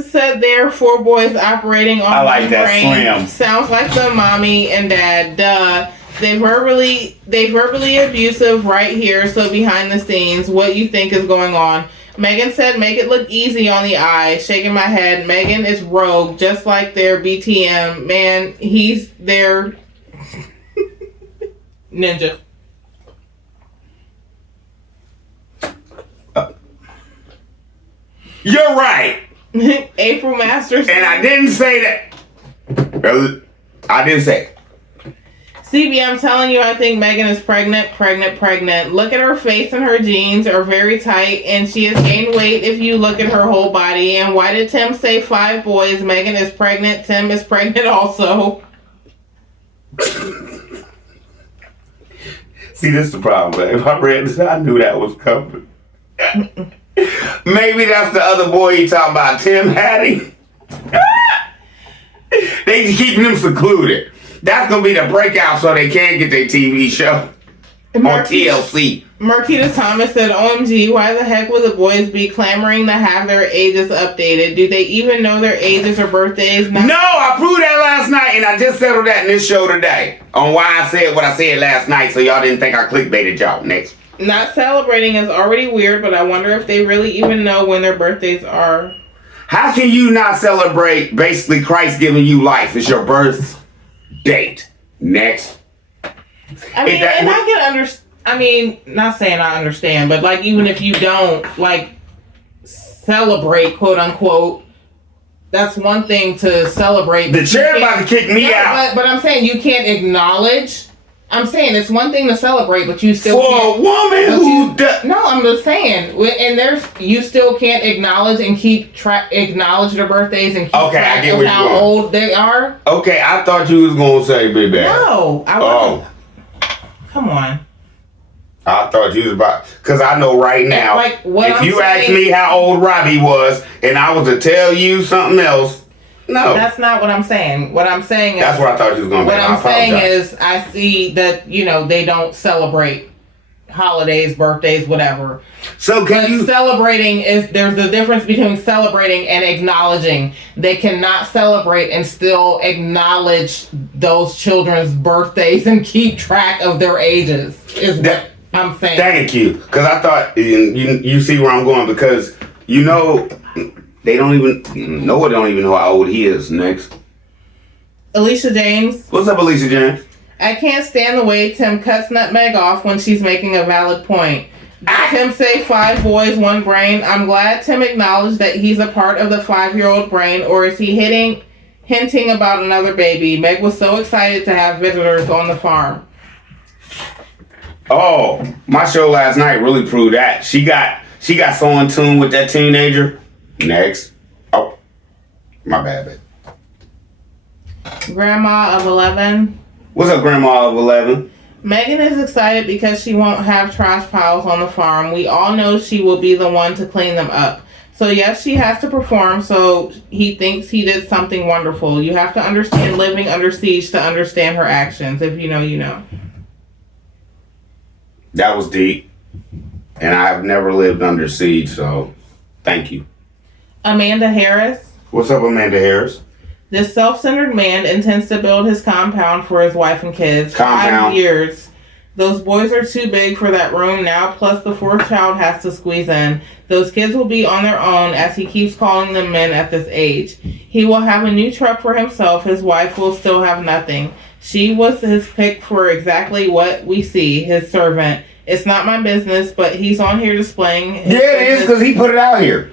said there are 4 boys operating on I like that, brain. Slim. Sounds like the mommy and dad. Duh. They verbally abusive right here, so behind the scenes, what you think is going on? Megan said, make it look easy on the eye. Shaking my head. Megan is rogue, just like their BTM. Man, he's their ninja. You're right. April Masters. And I didn't say that. I didn't say it. CB, I'm telling you, I think Megan is pregnant. Look at her face and her jeans are very tight, and she has gained weight if you look at her whole body. And why did Tim say 5 boys? Megan is pregnant. Tim is pregnant also. See, this is the problem, man. If I read this, I knew that was coming. Maybe that's the other boy you talking about, Tim Hattie. They just keeping him secluded. That's gonna be the breakout so they can't get their TV show on TLC. Marquita Thomas said, OMG, why the heck would the boys be clamoring to have their ages updated? Do they even know their ages or birthdays? No, I proved that last night and I just settled that in this show today on why I said what I said last night so y'all didn't think I clickbaited y'all. Next. Not celebrating is already weird, but I wonder if they really even know when their birthdays are. How can you not celebrate basically Christ giving you life? It's your birth date. Next. I mean, and I can understand. I mean, not saying I understand, but like even if you don't like celebrate, quote unquote, that's one thing to celebrate. The chair about to kick me out. But I'm saying you can't acknowledge. I'm saying it's one thing to celebrate, but you still For can't. a woman who does... No, I'm just saying. And you still can't acknowledge and acknowledge their birthdays and keep track of how old they are. Okay, I thought you was going to say Big Bad. No, I wasn't. Come on. I thought you was about... Because I know right now, if you asked me how old Robbie was and I was to tell you something else, no. That's not what I'm saying. What I'm saying is... That's what I thought you was going to be. What I'm saying is, I see that, they don't celebrate holidays, birthdays, whatever. So Celebrating is... There's a difference between celebrating and acknowledging. They cannot celebrate and still acknowledge those children's birthdays and keep track of their ages, is what I'm saying. Thank you. Because I thought... You see where I'm going, because, they don't even... Noah don't even know how old he is. Next. Alicia James. What's up, Alicia James? I can't stand the way Tim cuts Nutmeg off when she's making a valid point. Did Tim say 5 boys, 1 brain? I'm glad Tim acknowledged that he's a part of the 5-year-old brain, or is he hinting about another baby? Meg was so excited to have visitors on the farm. Oh, my show last night really proved that. She got so in tune with that teenager. Next. Oh, my bad, babe. Grandma of 11. What's up, Grandma of 11? Megan is excited because she won't have trash piles on the farm. We all know she will be the one to clean them up. So yes, she has to perform, so he thinks he did something wonderful. You have to understand living under siege to understand her actions. If you know, you know. That was deep. And I've never lived under siege, so thank you. Amanda Harris. What's up, Amanda Harris? This self-centered man intends to build his compound for his wife and kids. 5 years. Those boys are too big for that room now, plus the 4th child has to squeeze in. Those kids will be on their own, as he keeps calling them men at this age. He will have a new truck for himself. His wife will still have nothing. She was his pick for exactly what we see, his servant. It's not my business, but he's on here displaying his it is, because he put it out here.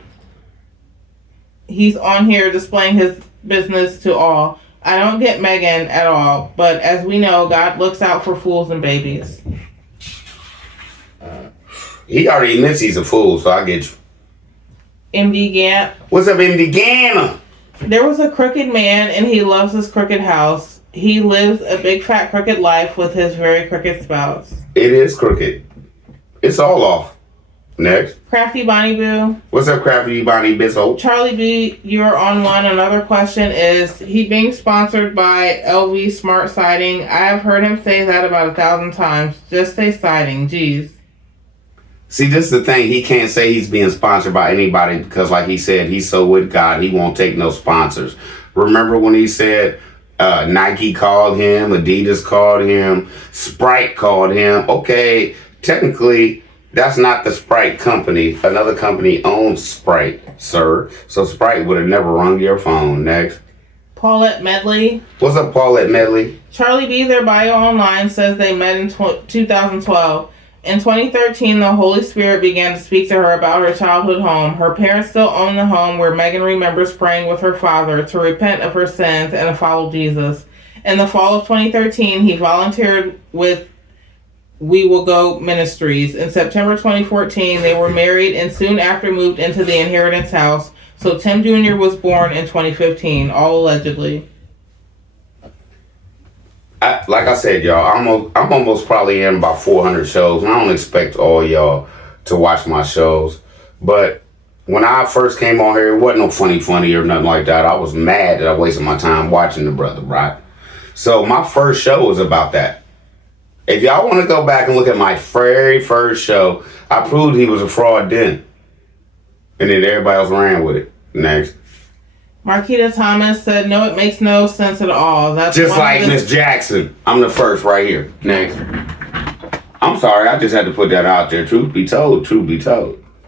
He's on here displaying his business to all. I don't get Megan at all, but as we know, God looks out for fools and babies. He already admits he's a fool, so I get you. MD Gant. What's up, MD Gant? There was a crooked man, and he loves his crooked house. He lives a big fat crooked life with his very crooked spouse. It is crooked. It's all off. Next. Crafty Bonnie Boo. What's up, Crafty Bonnie Bizzle? Charlie B, you're on one. Another question is, he being sponsored by LV Smart Siding? I have heard him say that about 1,000 times. Just say siding. Jeez. See, this is the thing. He can't say he's being sponsored by anybody because, like he said, he's so with God, he won't take no sponsors. Remember when he said Nike called him, Adidas called him, Sprite called him? Okay, technically, that's not the Sprite company. Another company owns Sprite, sir. So Sprite would have never rung your phone. Next. Paulette Medley. What's up, Paulette Medley? Charlie B, their bio online says they met in 2012. In 2013, the Holy Spirit began to speak to her about her childhood home. Her parents still own the home where Megan remembers praying with her father to repent of her sins and to follow Jesus. In the fall of 2013, he volunteered with We Will Go Ministries. In September 2014, they were married and soon after moved into the inheritance house. So Tim Jr. was born in 2015, all allegedly. Like I said, y'all, I'm almost probably in about 400 shows, and I don't expect all y'all to watch my shows. But when I first came on here, it wasn't no funny or nothing like that. I was mad that I wasted my time watching the brother, right? So my first show was about that. If y'all want to go back and look at my very first show, I proved he was a fraud then. And then everybody else ran with it. Next. Marquita Thomas said, no, it makes no sense at all. That's just like Miss Jackson. I'm the first right here. Next. I'm sorry, I just had to put that out there. Truth be told.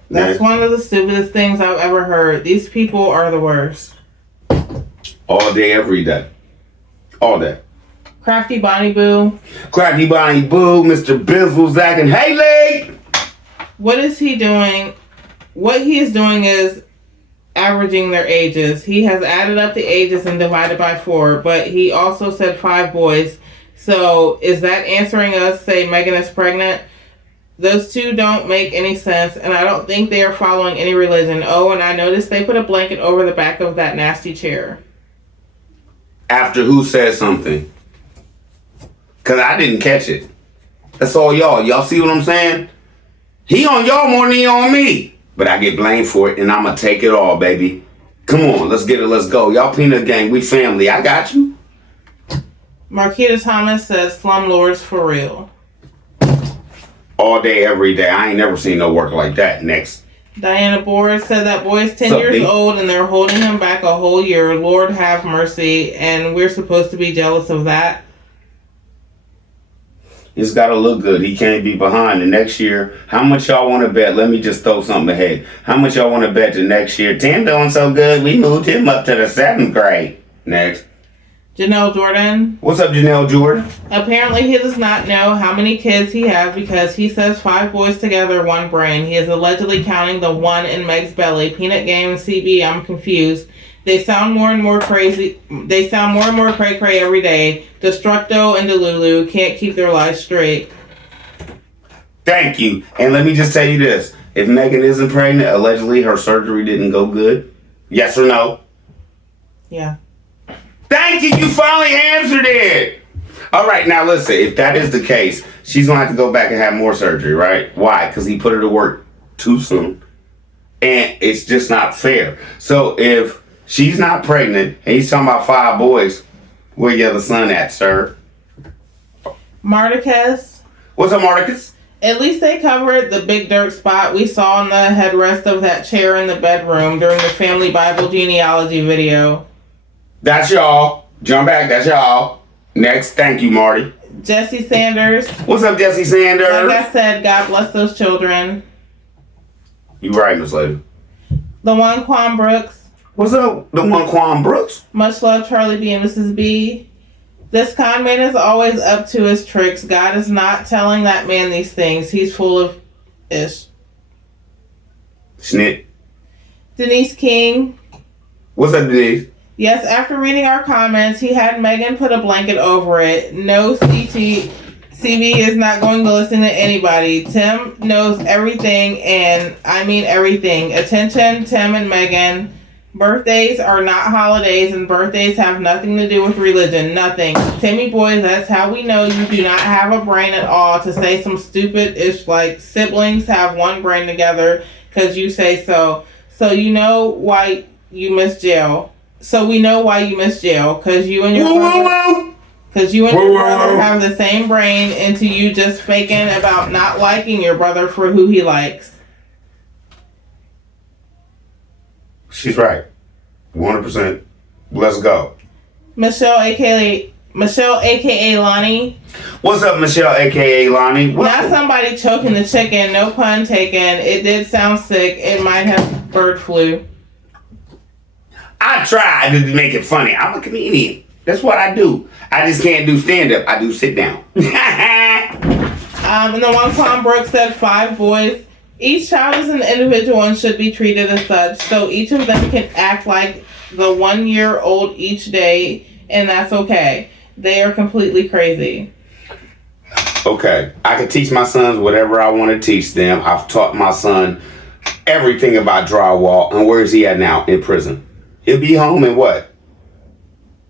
That's one of the stupidest things I've ever heard. These people are the worst. All day, every day. All day. Crafty Bonnie Boo. Crafty Bonnie Boo, Mr. Bizzle, Zach, and Haley. What is he doing? What he is doing is averaging their ages. He has added up the ages and divided by 4, but he also said 5 boys. So is that answering us, say Megan is pregnant? Those two don't make any sense, and I don't think they are following any religion. Oh, and I noticed they put a blanket over the back of that nasty chair. After who said something? Because I didn't catch it. That's all y'all. Y'all see what I'm saying? He on y'all more than he on me. But I get blamed for it, and I'm going to take it all, baby. Come on, let's get it. Let's go. Y'all peanut gang. We family. I got you. Marquita Thomas says slumlords for real. All day, every day. I ain't never seen no work like that. Next. Diana Board said that boy is 10 years old and they're holding him back a whole year. Lord have mercy. And we're supposed to be jealous of that. It's got to look good. He can't be behind. The next year, how much y'all want to bet? Let me just throw something ahead. How much y'all want to bet the next year? Tim doing so good, we moved him up to the 7th grade. Next. Janelle Jordan. What's up, Janelle Jordan? Apparently he does not know how many kids he has because he says 5 boys together, 1 brain. He is allegedly counting the 1 in Meg's belly. Peanut Game and CB, I'm confused. They sound more and more crazy. They sound more and more cray-cray every day. Destructo and Delulu can't keep their lives straight. Thank you. And let me just tell you this. If Megan isn't pregnant, allegedly her surgery didn't go good. Yes or no? Yeah. Thank you. You finally answered it. All right. Now, listen. If that is the case, she's going to have to go back and have more surgery, right? Why? Because he put her to work too soon. And it's just not fair. So if she's not pregnant and he's talking about 5 boys, where your other son at, sir? Marticus. What's up, Marticus? At least they covered the big dirt spot we saw on the headrest of that chair in the bedroom during the family Bible genealogy video. That's y'all. Jump back. That's y'all. Next. Thank you, Marty. Jesse Sanders. What's up, Jesse Sanders? Like I said, God bless those children. You right, Miss Lady. The one Quan Brooks. What's up, the one Quan Brooks? Much love, Charlie B and Mrs. B. This con man is always up to his tricks. God is not telling that man these things. He's full of ish. Snit. Denise King. What's up, Denise? Yes, after reading our comments, he had Megan put a blanket over it. No CB is not going to listen to anybody. Tim knows everything, and I mean everything. Attention, Tim and Megan. Birthdays are not holidays, and birthdays have nothing to do with religion. Nothing. Timmy boy, that's how we know you do not have a brain at all to say some stupid-ish like siblings have 1 brain together because you say so. So you know why you missed jail. So we know why you missed jail, because you and your brother, have the same brain into you just faking about not liking your brother for who he likes. She's right. 100%. Let's go. Michelle, aka Lonnie. What's up, Michelle, aka Lonnie? Not somebody choking the chicken, no pun taken. It did sound sick. It might have bird flu. I tried to make it funny. I'm a comedian. That's what I do. I just can't do stand-up. I do sit down. And the one Quan Brooks said 5 boys. Each child is an individual and should be treated as such. So each of them can act like the 1-year-old each day, and that's okay. They are completely crazy. Okay. I can teach my sons whatever I want to teach them. I've taught my son everything about drywall. And where is he at now? In prison. He'll be home in what?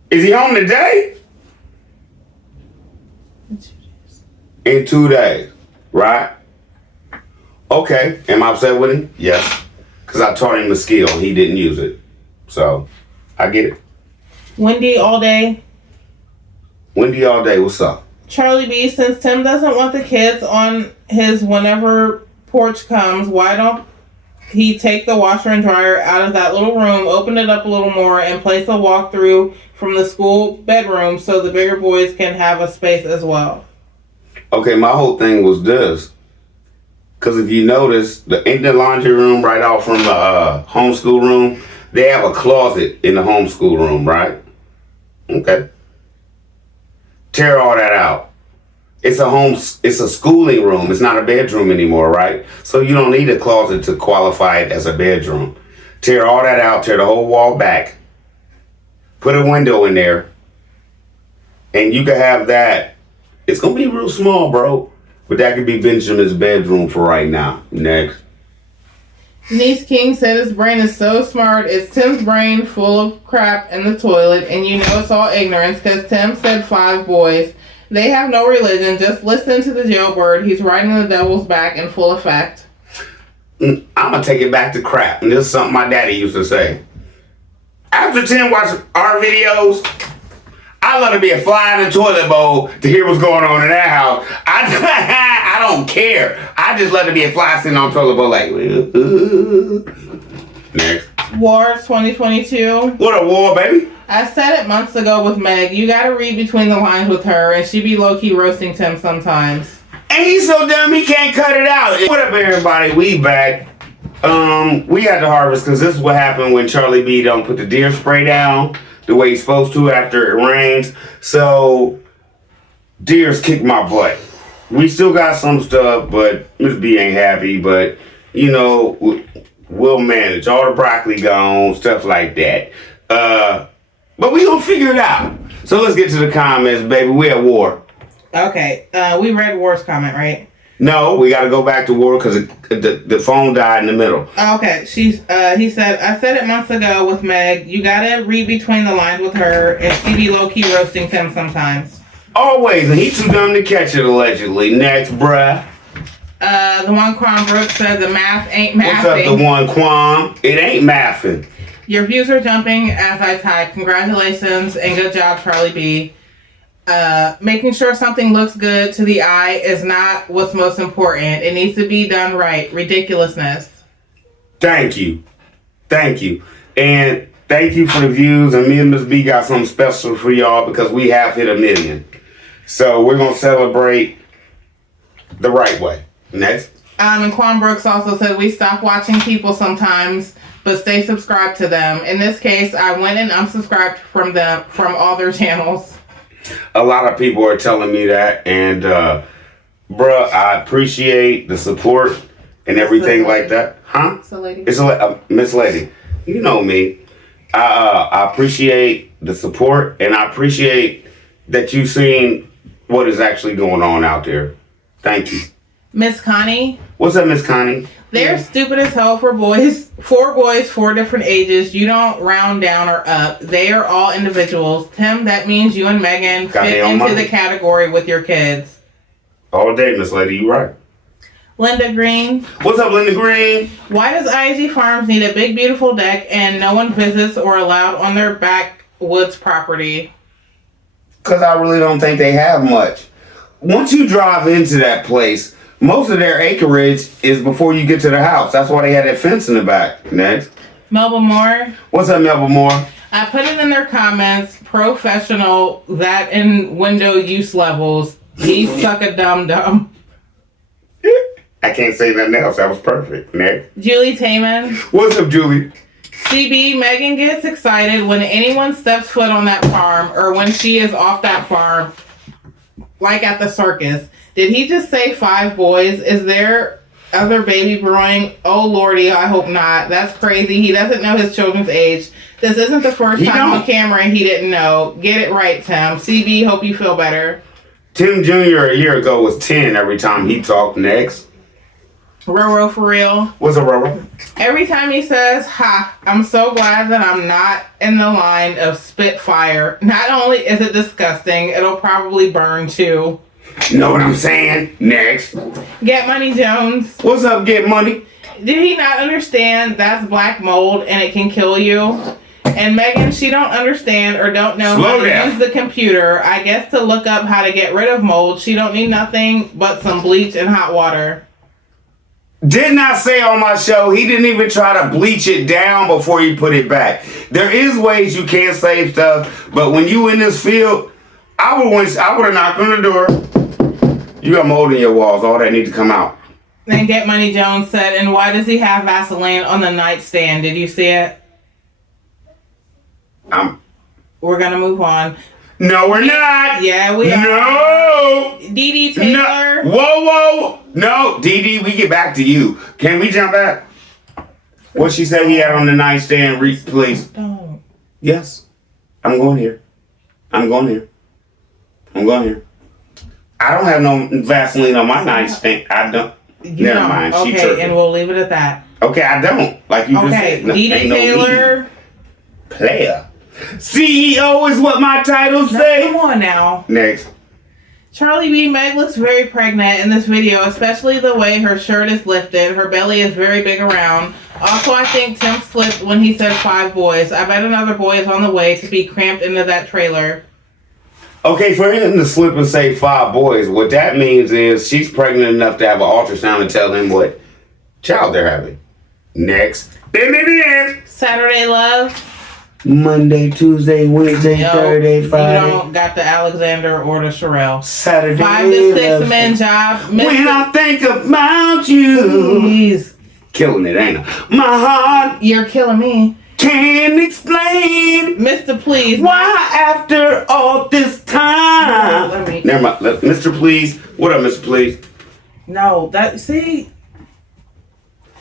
Is he home today? In 2 days. Right? Okay. Am I upset with him? Yes. Because I taught him the skill. He didn't use it. So, I get it. Wendy all day. Wendy all day. What's up? Charlie B, since Tim doesn't want the kids on his whenever porch comes, why don't he take the washer and dryer out of that little room, open it up a little more, and place a walkthrough from the school bedroom so the bigger boys can have a space as well? Okay, my whole thing was this. Because if you notice, in the laundry room right out from the homeschool room, they have a closet in the homeschool room, right? Okay. Tear all that out. It's a schooling room. It's not a bedroom anymore, right? So you don't need a closet to qualify it as a bedroom. Tear all that out, tear the whole wall back, put a window in there, and you can have that It's gonna be real small, bro. But that could be Benjamin's bedroom for right now. Next. Niece King said his brain is so smart. It's Tim's brain full of crap in the toilet, and you know it's all ignorance because Tim said 5 boys. They have no religion. Just listen to the jailbird. He's riding the devil's back in full effect. I'm gonna take it back to crap. And this is something my daddy used to say. After Tim watched our videos, I love to be a fly in the toilet bowl to hear what's going on in that house. I don't care. I just love to be a fly sitting on the toilet bowl like, next. War 2022. What a war, baby. I said it months ago with Meg. You gotta read between the lines with her, and she be low-key roasting Tim sometimes. And he's so dumb he can't cut it out. What up, everybody? We back. We had to harvest because this is what happened when Charlie B don't put the deer spray down the way he's supposed to after it rains. So deers kicked my butt. We still got some stuff, but Miss B ain't happy. But you know, we'll manage. All the broccoli gone, stuff like that. But we gonna figure it out. So let's get to the comments, baby. We at war. Okay, we read War's comment, right? No, we got to go back to war because the phone died in the middle. Okay, he said, I said it months ago with Meg. You gotta read between the lines with her, and she be low-key roasting Tim sometimes. Always, and he's too dumb to catch it, allegedly. Next, bruh. The one Quan Brooks said the math ain't mathing. What's up, the one Quan? It ain't mathing. Your views are jumping as I type. Congratulations and good job, Charlie B. Making sure something looks good to the eye is not what's most important. It needs to be done right. Ridiculousness. Thank you. Thank you. And thank you for the views. And me and Miss B got something special for y'all because we have hit 1 million. So we're going to celebrate the right way. Next. And Quan Brooks also said we stop watching people sometimes, but stay subscribed to them. In this case, I went and unsubscribed from all their channels. A lot of people are telling me that, and bruh, I appreciate the support and everything like that. Huh? It's a lady. It's a Miss Lady. You know me. I appreciate the support, and I appreciate that you've seen what is actually going on out there. Thank you. Miss Connie. What's up, Miss Connie? They're stupid as hell for boys. 4 boys, 4 different ages. You don't round down or up. They are all individuals. Tim, that means you and Megan fit into the category with your kids. All day, Miss Lady. You right. Linda Green. What's up, Linda Green? Why does IG Farms need a big, beautiful deck and no one visits or allowed on their backwoods property? Because I really don't think they have much. Once you drive into that place, most of their acreage is before you get to the house. That's why they had that fence in the back. Next. Melba Moore. What's up, Melba Moore? I put it in their comments. Professional, that in window use levels. He suck a dum-dum. I can't say nothing else. That was perfect. Next. Julie Taman. What's up, Julie? CB, Megan gets excited when anyone steps foot on that farm or when she is off that farm, like at the circus. Did he just say 5 boys? Is there other baby brewing? Oh, Lordy, I hope not. That's crazy. He doesn't know his children's age. This isn't the first time on camera and he didn't know. Get it right, Tim. CB, hope you feel better. Tim Jr. a year ago was 10 every time he talked. Next. Roro for real. What's up, Roro? Every time he says, ha, I'm so glad that I'm not in the line of Spitfire. Not only is it disgusting, it'll probably burn too. You know what I'm saying? Next. Get Money Jones. What's up, Get Money? Did he not understand that's black mold and it can kill you? And Megan, she don't understand or don't know how to use the computer. I guess to look up how to get rid of mold, she don't need nothing but some bleach and hot water. Did not say on my show, he didn't even try to bleach it down before he put it back. There is ways you can save stuff, but when you in this field, I would have knocked on the door. You got mold in your walls. All that need to come out. Then Get Money Jones said, and why does he have Vaseline on the nightstand? Did you see it? We're going to move on. No, we're not. Yeah, we are. No. Dee Dee Taylor. No. Whoa. No, Dee Dee, we get back to you. Can we jump back? What she said he had on the nightstand, please. Don't. Yes. I'm going here. I don't have no Vaseline on my nightstand. I don't. You Never don't. mind. She Okay, tripping. and we'll leave it at that. Okay, I don't. Like you just Okay, said. D.D. Ain't no Taylor. need. Player. CEO is what my titles say. Come on now. Next. Charlie B. Meg looks very pregnant in this video, especially the way her shirt is lifted. Her belly is very big around. Also, I think Tim slipped when he said 5 boys. I bet another boy is on the way to be cramped into that trailer. Okay, for him to slip and say 5 boys, what that means is she's pregnant enough to have an ultrasound and tell him what child they're having. Next. Saturday Love. Monday, Tuesday, Wednesday, Thursday, Friday. You don't got the Alexander or the Sherelle. Saturday. 5 to 6 men job. When I think about you. Please. Killing it, ain't I? My heart You're killing me. can't explain. Mr. Please. Why after all this time? Let me. Never mind. Mr. Please. What up, Mr. Please? No, that, see?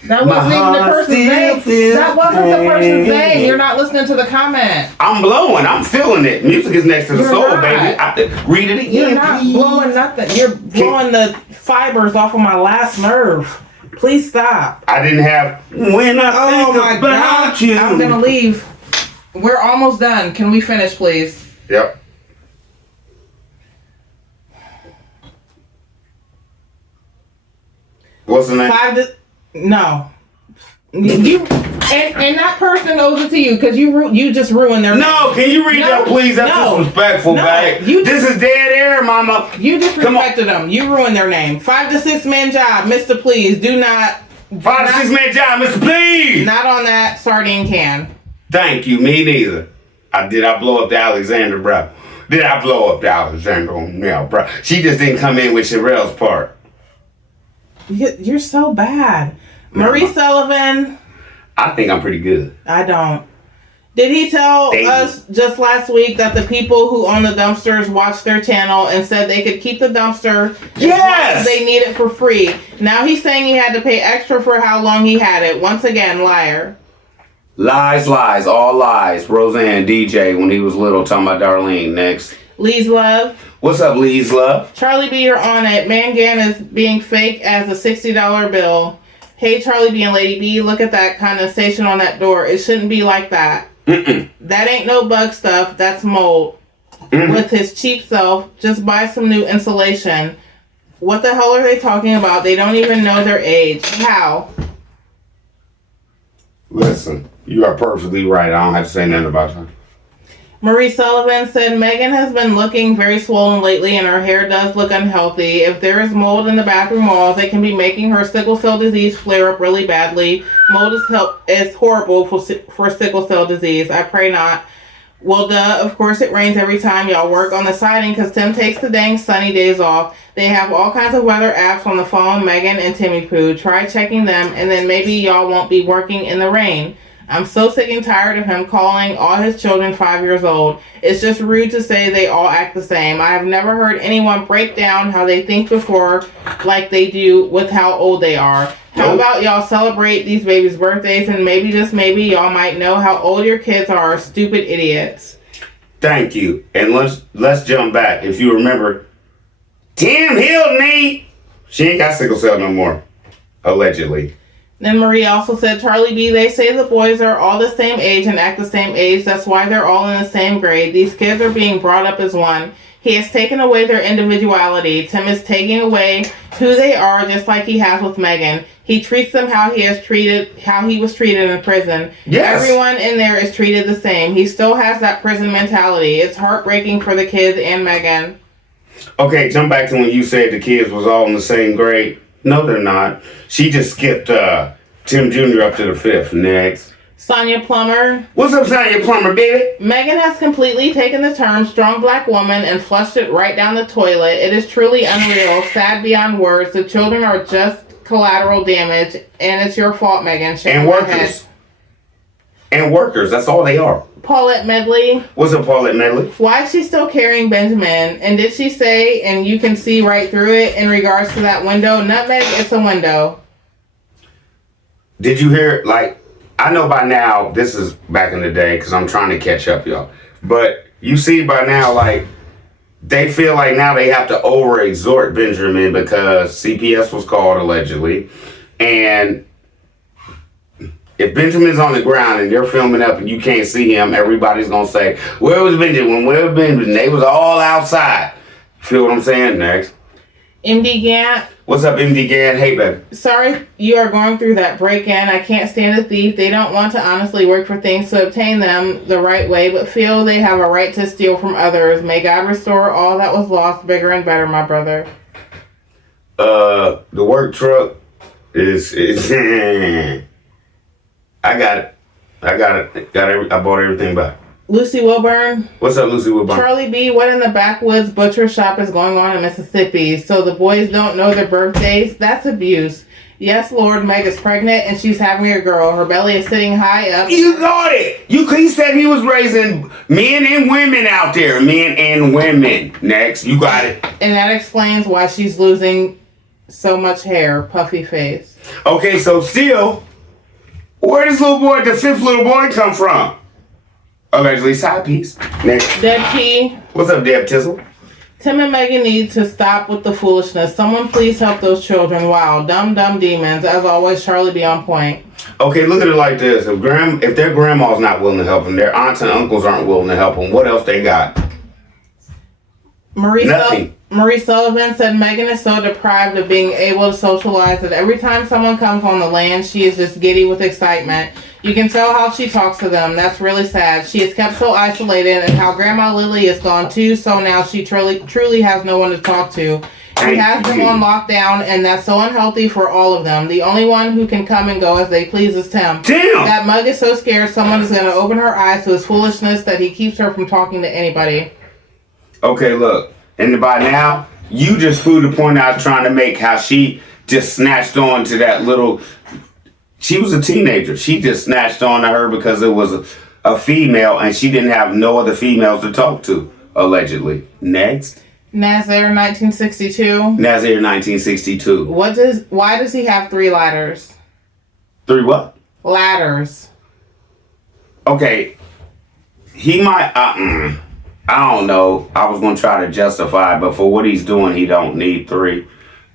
That My wasn't even the heart person's still name. feels That wasn't the person's pain. name. You're not listening to the comment. I'm blowing. I'm feeling it. Music is next to the You're soul, not. baby. Read it again. You're not please. blowing nothing. You're blowing the fibers off of my last nerve. Please stop. I didn't have when I think about you. I'm gonna leave. We're almost done. Can we finish, please? Yep. What's the name? 5 to no. You and that person owes it to you because you just ruined their No, name. can you read No, that, please? That's no, disrespectful, no, babe. you- This is dead air, mama. You Come on. disrespected them. You ruined their name. 5 to 6 man job, Mr. Please. Do not. 5 to 6 man job, Mr. Please. Not on that sardine can. Thank you. Me neither. Did I blow up the Alexander, bro? Did I blow up the Alexander on now, bro? She just didn't come in with Sherelle's part. You're so bad. Never Marie mind. Sullivan. I think I'm pretty good. I don't. Did he tell Thank us just last week that the people who own the dumpsters watched their channel and said they could keep the dumpster Yes! they need it for free? Now he's saying he had to pay extra for how long he had it. Once again, liar. Lies, lies, all lies. Roseanne, DJ, when he was little, talking about Darlene. Next. Lee's love. What's up, Lee's love? Charlie B, you're on it. Mangan is being fake as a $60 bill. Hey, Charlie B and Lady B, look at that condensation on that door. It shouldn't be like that. Mm-mm. That ain't no bug stuff. That's mold. Mm-hmm. With his cheap self, just buy some new insulation. What the hell are they talking about? They don't even know their age. How? Listen, you are perfectly right. I don't have to say nothing about that. Marie Sullivan said Megan has been looking very swollen lately and her hair does look unhealthy. If there is mold in the bathroom walls, it can be making her sickle cell disease flare up really badly. Mold is horrible for sickle cell disease. I pray not. Well, duh, of course it rains every time y'all work on the siding because Tim takes the dang sunny days off. They have all kinds of weather apps on the phone, Megan and Timmy Poo. Try checking them and then maybe y'all won't be working in the rain. I'm so sick and tired of him calling all his children 5 years old. It's just rude to say they all act the same. I have never heard anyone break down how they think before like they do with how old they are. How about y'all celebrate these babies' birthdays and maybe just maybe y'all might know how old your kids are, stupid idiots. Thank you. And let's jump back. If you remember, Tim healed me. She ain't got sickle cell no more. Allegedly. Then Marie also said, Charlie B, they say the boys are all the same age and act the same age. That's why they're all in the same grade. These kids are being brought up as one. He has taken away their individuality. Tim is taking away who they are just like he has with Megan. He treats them how he was treated in prison. Yes. Everyone in there is treated the same. He still has that prison mentality. It's heartbreaking for the kids and Megan. Okay, jump back to when you said the kids was all in the same grade. No, they're not. She just skipped Tim Jr. up to the 5th. Next. Sonia Plummer. What's up, Sonia Plummer, baby? Megan has completely taken the term strong black woman and flushed it right down the toilet. It is truly unreal, sad beyond words. The children are just collateral damage, and it's your fault, Megan. Shake And my workers. head. And workers, that's all they are. Paulette Medley. What's up, Paulette Medley? Why is she still carrying Benjamin? And did she say, and you can see right through it in regards to that window, nutmeg, it's a window. Did you hear, like, I know by now, this is back in the day, because I'm trying to catch up, y'all. But you see by now, like, they feel like now they have to over-exhort Benjamin because CPS was called allegedly. And if Benjamin's on the ground and they're filming up and you can't see him, everybody's going to say, where was Benjamin? Where was Benjamin? They was all outside. Feel what I'm saying? Next. MD Gant. What's up, MD Gant? Hey, baby. Sorry you are going through that break-in. I can't stand a thief. They don't want to honestly work for things to obtain them the right way, but feel they have a right to steal from others. May God restore all that was lost, bigger and better, my brother. The work truck is I got it. I bought everything back. Lucy Wilburn. What's up, Lucy Wilburn? Charlie B, what in the backwoods butcher shop is going on in Mississippi? So the boys don't know their birthdays? That's abuse. Yes, Lord, Meg is pregnant and she's having a girl. Her belly is sitting high up. You got it. He said he was raising men and women out there. Men and women. Next, you got it. And that explains why she's losing so much hair. Puffy face. Okay, so still, where does the fifth little boy come from? Allegedly side piece. Next. Deb P. What's up, Deb Tizzle? Tim and Megan need to stop with the foolishness. Someone please help those children. Wow, dumb demons. As always, Charlie be on point. Okay, look at it like this. If their grandma's not willing to help them, their aunts and uncles aren't willing to help them, what else they got? Nothing. Marie Sullivan said Megan is so deprived of being able to socialize that every time someone comes on the land, she is just giddy with excitement. You can tell how she talks to them. That's really sad. She is kept so isolated, and how Grandma Lily is gone too, so now she truly has no one to talk to. She has them on lockdown, and that's so unhealthy for all of them. The only one who can come and go as they please is Tim. Damn! That mug is so scared someone is going to open her eyes to his foolishness that he keeps her from talking to anybody. Okay, look. And by now, you just proved the point I was trying to make, how she just snatched on to that little... She was a teenager. She just snatched on to her because it was a female and she didn't have no other females to talk to, allegedly. Next. Nazir 1962. Nazir 1962. Why does he have 3 ladders? 3 what? Ladders. Okay. He might... I don't know. I was going to try to justify it, but for what he's doing, he don't need 3.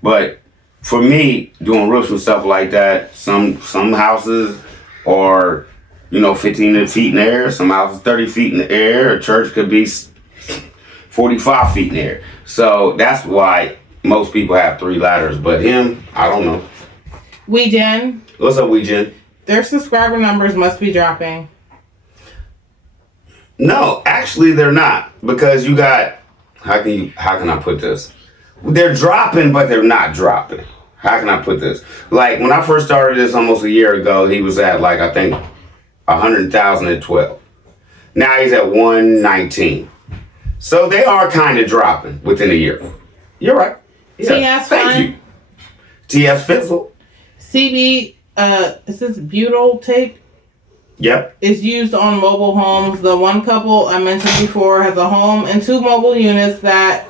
But... For me, doing roofs and stuff like that, some houses are, 15 feet in the air. Some houses 30 feet in the air. A church could be 45 feet in the air. So that's why most people have 3 ladders. But him, I don't know. Jen. What's up, Jen? Their subscriber numbers must be dropping. No, actually they're not. Because you got, how can I put this? They're dropping, but they're not dropping. How can I put this? Like, when I first started this almost a year ago, he was at, I think, 100,012. Now he's at 119. So they are kind of dropping within a year. You're right. Yeah. Thank you. TS Fizzle. CB, is this butyl tape? Yep. Is used on mobile homes. The one couple I mentioned before has a home and 2 mobile units that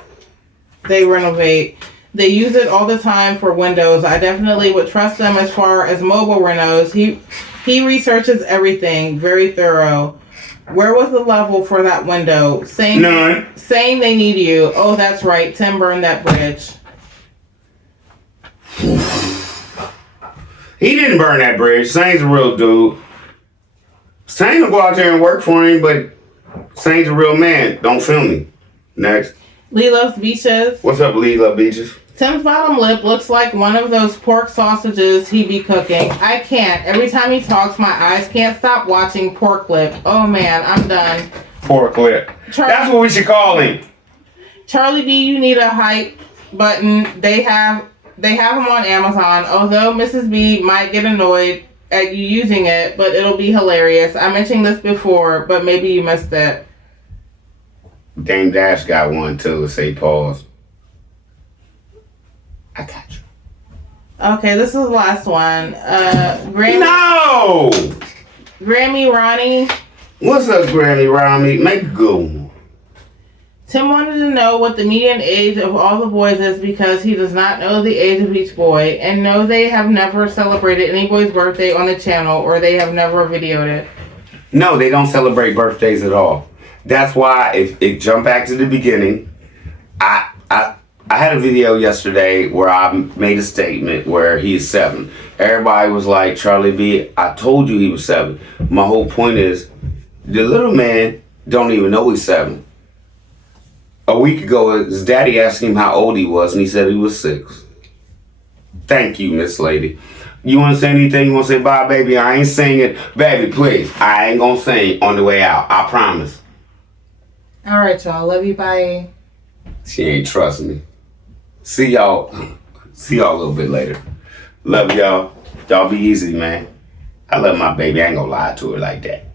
they renovate. They use it all the time for windows. I definitely would trust them as far as mobile renos. He researches everything, very thorough. Where was the level for that window? None. Saying they need you. Oh, that's right. Tim burned that bridge. He didn't burn that bridge. Sane's a real dude. Sane will go out there and work for him, but Sane's a real man. Don't film me. Next. Lee loves beaches. What's up, Lee love beaches? Tim's bottom lip looks like one of those pork sausages he be cooking. I can't. Every time he talks, my eyes can't stop watching pork lip. Oh man, I'm done. Pork lip. That's what we should call him. Charlie B, you need a hype button. They have them on Amazon. Although Mrs. B might get annoyed at you using it, but it'll be hilarious. I mentioned this before, but maybe you missed it. Dame Dash got one too. Say pause. I got you. Okay, this is the last one. Grammy Ronnie. What's up, Grammy Ronnie? Make a good one. Tim wanted to know what the median age of all the boys is because he does not know the age of each boy, and no, they have never celebrated any boy's birthday on the channel, or they have never videoed it. No, they don't celebrate birthdays at all. That's why, if jump back to the beginning, had a video yesterday where I made a statement where he's 7. Everybody was like, Charlie B, I told you he was 7. My whole point is, the little man don't even know he's 7. A week ago, his daddy asked him how old he was, and he said he was 6. Thank you, Miss Lady. You want to say anything? You want to say bye, baby? I ain't singing. Baby, please. I ain't going to sing on the way out. I promise. All right, y'all. Love you. Bye. She ain't trust me. See y'all a little bit later. Love y'all. Y'all be easy, man. I love my baby. I ain't going to lie to her like that.